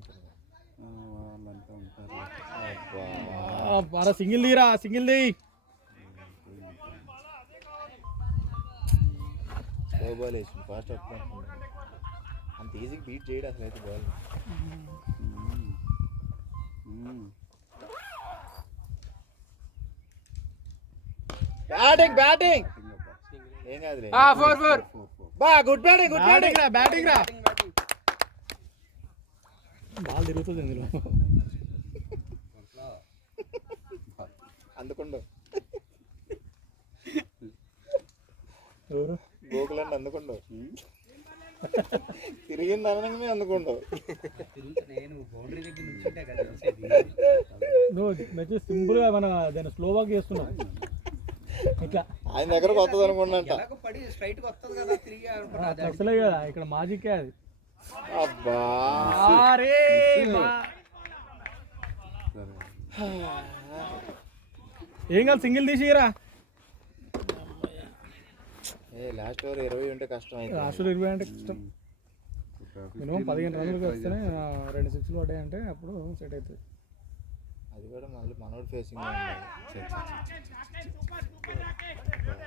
వాళ్ళంతా ఉంటారు. బాగా సింగిల్ తీరా సింగిల్ తీ. స్లో బాల్ వేసింది. ఫాస్ట్ అప్ అంత ఈజీగా బీట్ చేయడు అసలు అయితే బాల్. బ్యాటింగ్ ఏం కాదులే. 4 బా గుడ్ బ్యాటింగ్ బ్యాటింగ్ రా బాల్ తిరుగుతుంది ఇందులో. అందుకుండు ఎవరు గోకులండి అందుకుండు. తిరిగింది అనగానే అందుకుండు. నేను బౌండరీ దగ్గర నుంచుంటే కదా తెలిసేది. నువ్వు మంచి సింపుల్ గా మన దాన్ని స్లో వాక్ చేస్తున్నావు ఇట్లా. ఆయన దగ్గరకు వస్తుంది అనుకున్నాంట. ఎలాగో పడి స్ట్రైట్ గా వస్తుంది కదా తిరిగి అనుకున్నా. అసలే కదా ఇక్కడ మాజిక్ అది. అబ్బా ఏం కాదు సింగిల్ తీసిరా. లాస్ట్ ఓవర్ 20 ఉంటే కష్టం అయితే. లాస్ట్ 20 అంటే కష్టం. మినిమం 15 రన్నులకి వస్తేనే 2 6 పడ్డాయంటే అప్పుడు సెట్ అవుతుంది. అది కూడా మళ్ళీ మనోడు ఫేసింగ్.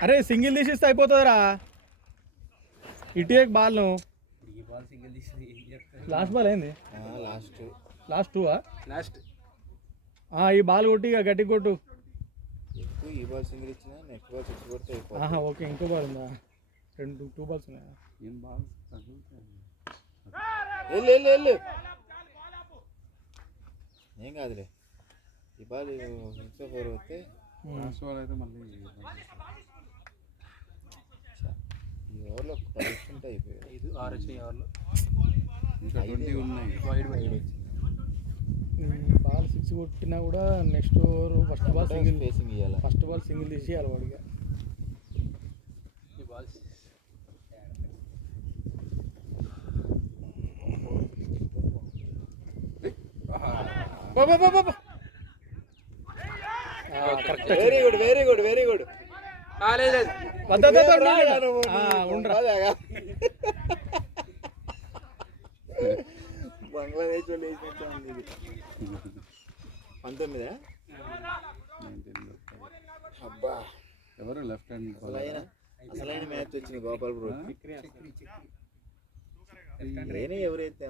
అరే సింగిల్ తీసిస్తే అయిపోతుందిరా. ఇటే బాల్ నువ్వు ఈ బాల్ సింగిల్ తీసి లాస్ట్ బాల్ ఏంది? లాస్ట్ లాస్ట్ 2 లాస్ట్ ఈ బాల్ కొట్టి ఇక గట్టి కొట్టు. ఎక్కువ ఈ బాల్ సింగిల్ ఇచ్చినా నెక్స్ట్ బాల్ 6 కొడితే అయిపోతుంది. ఆహా ఓకే, ఇంకో బాల్ ఉందా? 2 balls ఉన్నాయా? ఏం బాగా తగ్గుతాయి. వెళ్ళు వెళ్ళు వెళ్ళు, ఏం కాదులే. ఈ బాల్ 6 4 వస్తే లాస్ట్ బాల్ అయితే మళ్ళీ ఈ ఓవర్లో 10 ఉంటే అయిపోయాయి. 6 వచ్చినాయి ఓవర్లో. ఇంకా 20 ఉన్నాయి. బాల్ 6 కొట్టినా కూడా next over first ball single facing ఇవ్వాలి. ఫస్ట్ బాల్ సింగిల్ తీసి వాడిగా. ఈ balls very good very good very good. Bangladesh వాళ్ళు వేసినట్టు ఉంది ఇది. 19 అబ్బా, ఎవరు లెఫ్ట్ హ్యాండ్ అసలైన మ్యాచ్ వచ్చింది గోపాల్ బ్రో. నేనే ఎవరైతే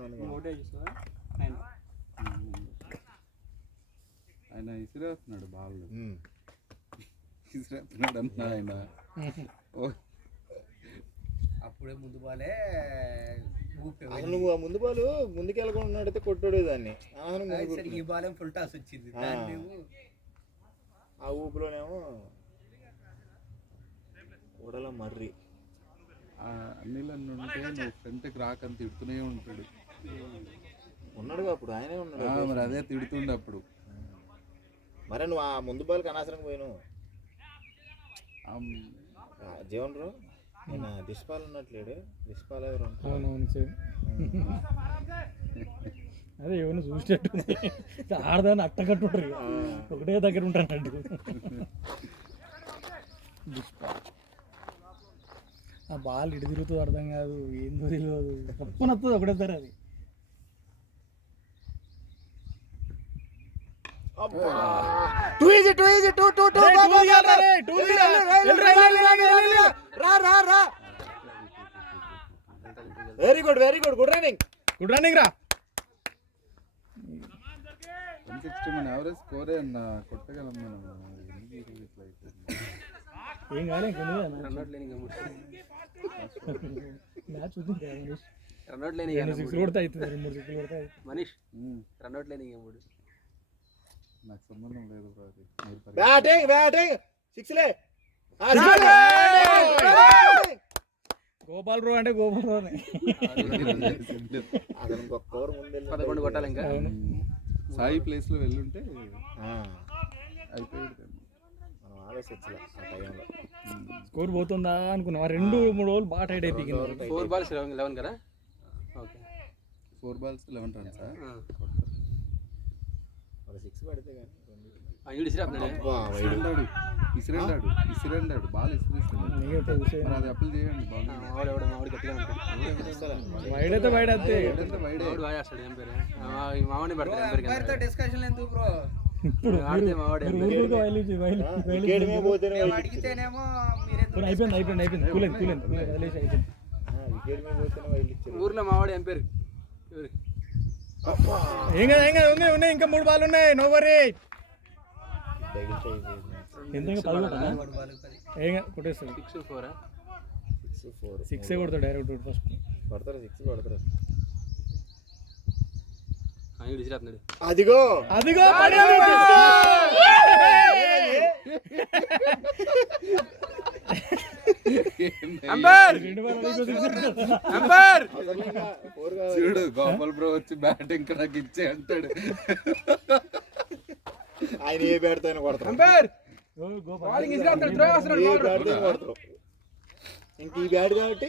ఆయన ఇసిరేస్తున్నాడు బాల్, ఇసిరేస్తున్నాడు అంటున్నా ఆయన. అప్పుడే ముందు బాలే అసలు నువ్వు ఆ ముందు బాలు ముందుకెళ్ళకుండా ఉన్నాడైతే కొట్టాడు దాన్ని. ఈ బాల్ ఏం ఫుల్ టాస్ వచ్చింది. ఆ ఊపులోనేమో ఓడల మర్రి అన్నిలో ఉంటే నువ్వు ఫ్రంట్కి రాకని తిడుతూనే ఉంటాడు. ఉన్నాడుగా అప్పుడు, ఆయనే ఉన్నాడు. మరి అదే తిడుతుండే అప్పుడు. మరే నువ్వు ఆ ముందు బాల్కి అనవసరంగా పోయినావు. జీవన్ రావు నేను దిష్పాల్ ఉన్నట్లేడు, దిష్పాల్ ఎవరు ఉంటారు. అవునవును సేమ్. అదే ఏమైనా చూసేటట్టు ఆడదాన్ని అట్టకట్టుంటారు, ఒకటే దగ్గర ఉంటానంటు. ఆ బాల్ ఇటు తిరుగుతుంది అర్థం కాదు, ఏందో తెలియదు, తప్పునొస్తుంది ఒకటే సార్ అది. Very good very good, good running good running రా. 160 యావరేజ్ స్కోరే అన్న, కొట్టగలం మనం. ఏం కాలే రన్అట్ లేని మ్యాచ్ చూద్దాం మనీష్. రన్అట్ లేని 6 కొడితే అవుతుంది, 2 6 కొడితే అవుతుంది. మనీష్ రన్అట్ లేని మూడు. నాకు సంబంధం లేదు బ్రో, అది బ్యాటింగ్ బ్యాటింగ్ 6 లే. గోపాల్ బ్రో అంటే గోపాల్ బ్రో అతను ఇంకొక ఓవర్ ముందు 11 కొట్టాలి ఇంకా. సాయి ప్లేస్ లో వెళ్ళుంటే అయిపోయాడు. మనం ఆలోచించాలి ఆ టైంలో. స్కోర్ పోతుందా అనుకున్నాం. 2-3 ఓవర్లు బాగా టైట్ అయిపోయింది. 4 balls 11 కదా. Okay 4 balls 11 runs. ఒక 6 పడితే కానీ ఇసిరెండాడు బాల్ ఇసిరేస్తున్నాడు. మరి అది అప్లై చేయండి బాగుంది. వైడ్ అయితే వైడ్ అయితే మామని పెడతాడు. డిస్కషన్ ఎందుకు బ్రో? ఇప్పుడు ఆడితే మావాడు అడిగితేనేమో అయిపోయింది అయిపోయింది అయిపోయింది కూలేదు కూలేదు వదిలేసి అయిపోయింది. ఊర్లో మావాడు ఎంపైర్. ఏం కదా ఏం కదా ఉన్నాయి ఉన్నాయి ఇంకా 3 బాల్ ఉన్నాయి. No worry. ఎంత 10 ఏం కొట్టేస్తాడు. 6-4 6 కొడతాడు డైరెక్ట్ ఫస్ట్ కొడతారు 6 కొడతారు. అదిగో అదిగో చూడు గోపాల్ బ్రో వచ్చి బ్యాటింగ్ నాకు ఇచ్చే అంటాడు. ఆయన ఏ బ్యాట్ తో కొడతారు, ఇంక ఈ బ్యాట్ కాబట్టి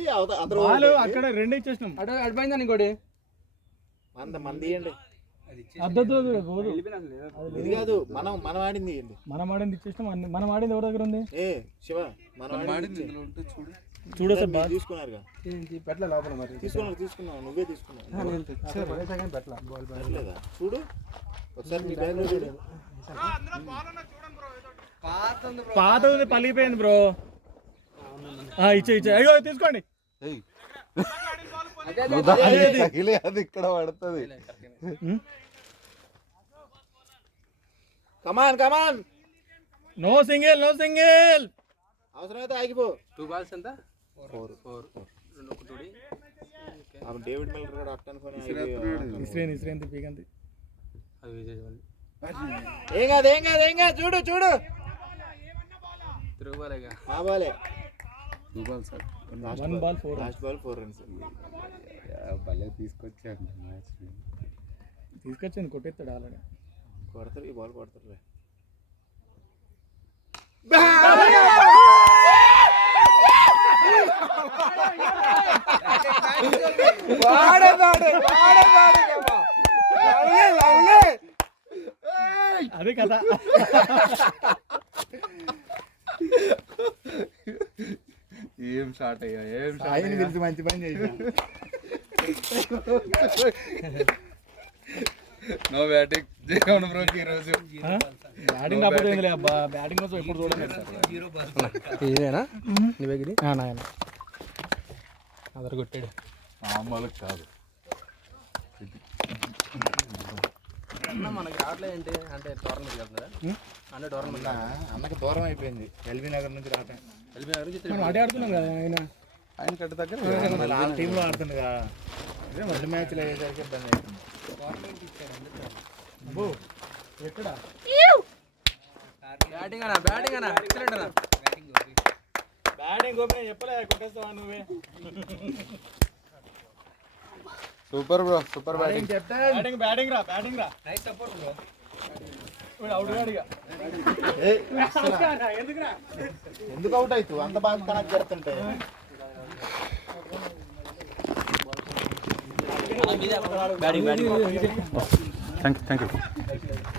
అక్కడ 2 ఇచ్చేసినాం. అడిపోయిందా ఇంకోటి మంది ఇవ్వండి. ఇది కాదు మనం మనం ఆడింది ఇవ్వండి. మనం ఆడింది ఇచ్చేసినాం. మనం ఆడింది ఎవరి దగ్గర ఉంది? ఏ శివ మనం ఆడింది ఇందులో ఉంటే చూడు. చూడు సార్ బాగా తీసుకున్నారుగా. పెట్టలే లోపల మరి తీసుకున్నావు నువ్వే తీసుకున్నావు. పెట్టలేదా చూడు ఒకసారి మీ బ్యాగ్ లో చూడు. పాత ఉంది పలిగిపోయింది బ్రో. ఇచ్చే ఇచ్చే అయ్యో తీసుకోండి. అది ఇక్కడ పడుతుంది. కమాన్ కమాన్ నో సింగిల్ అవసరమైతే ఆగిపో. 2 balls ఎంత 4 రెండు ఒకటి అప్పుడు డేవిడ్ మిల్లర్ కూడా అట్ట అనుకొని ఇస్రేన్ పీకంది. అది విజయ్ వాళ్ళు ఏం కాదు చూడు తిరుగుబాలేగా ఆ బాలే 2 balls sir. 1 ball 4 last ball 4 runs. భలే తీసుకొచ్చాను మ్యాచ్. తీసుకొచ్చింది కొట్టేస్తాడు ఆల్రెడీ. కొడతారు ఈ బాల్ కొడతారు. అదే కదా. ఏం షాట్ అయ్యా, ఏం షాట్ ఆయన పిలిచి మంచి పని చేశా. నో బ్యాటింగ్ జయగౌడ బ్రోకి ఈరోజు. బ్యాటింగ్ కాకపోతే ఏంది లే అబ్బా, బ్యాటింగ్ కోసం ఎప్పుడు చూడలేదు. ఇదేనా నీ దగ్గర నాయన అదర్ కొట్టాడు. మామూలు కాదు. మనకి రావట్లేదు ఏంటి అంటే టోర్నమెంట్ వెళ్తున్నారా అంటే టోర్నమెంట్ అన్నకి దూరం అయిపోయింది. ఎల్బీ నగర్ నుంచి రావటం. మనం ఆడే ఆడుతున్నాం కదా ఆయన కట్ట దగ్గర ఆ టీంలో ఆడుతుంది కదా. అదే మళ్ళీ మ్యాచ్లు అయ్యేసరికి ఇబ్బంది అవుతుంది. ఎక్కడ బ్యాటింగ్ అన్నా ఎక్సలెంట్ అన్నా. బ్యాటింగ్ గోపిన చెప్పలే కొట్టేస్తావా నువ్వే. Super bro, super batting. Batting రా నైస్ సపోర్ట్ బ్రో. అవుట్ గాడిగా ఎందుకు అవుట్ అవుతావు అంత బాగా కనెక్ట్ చేస్తుంటే? Batting thank you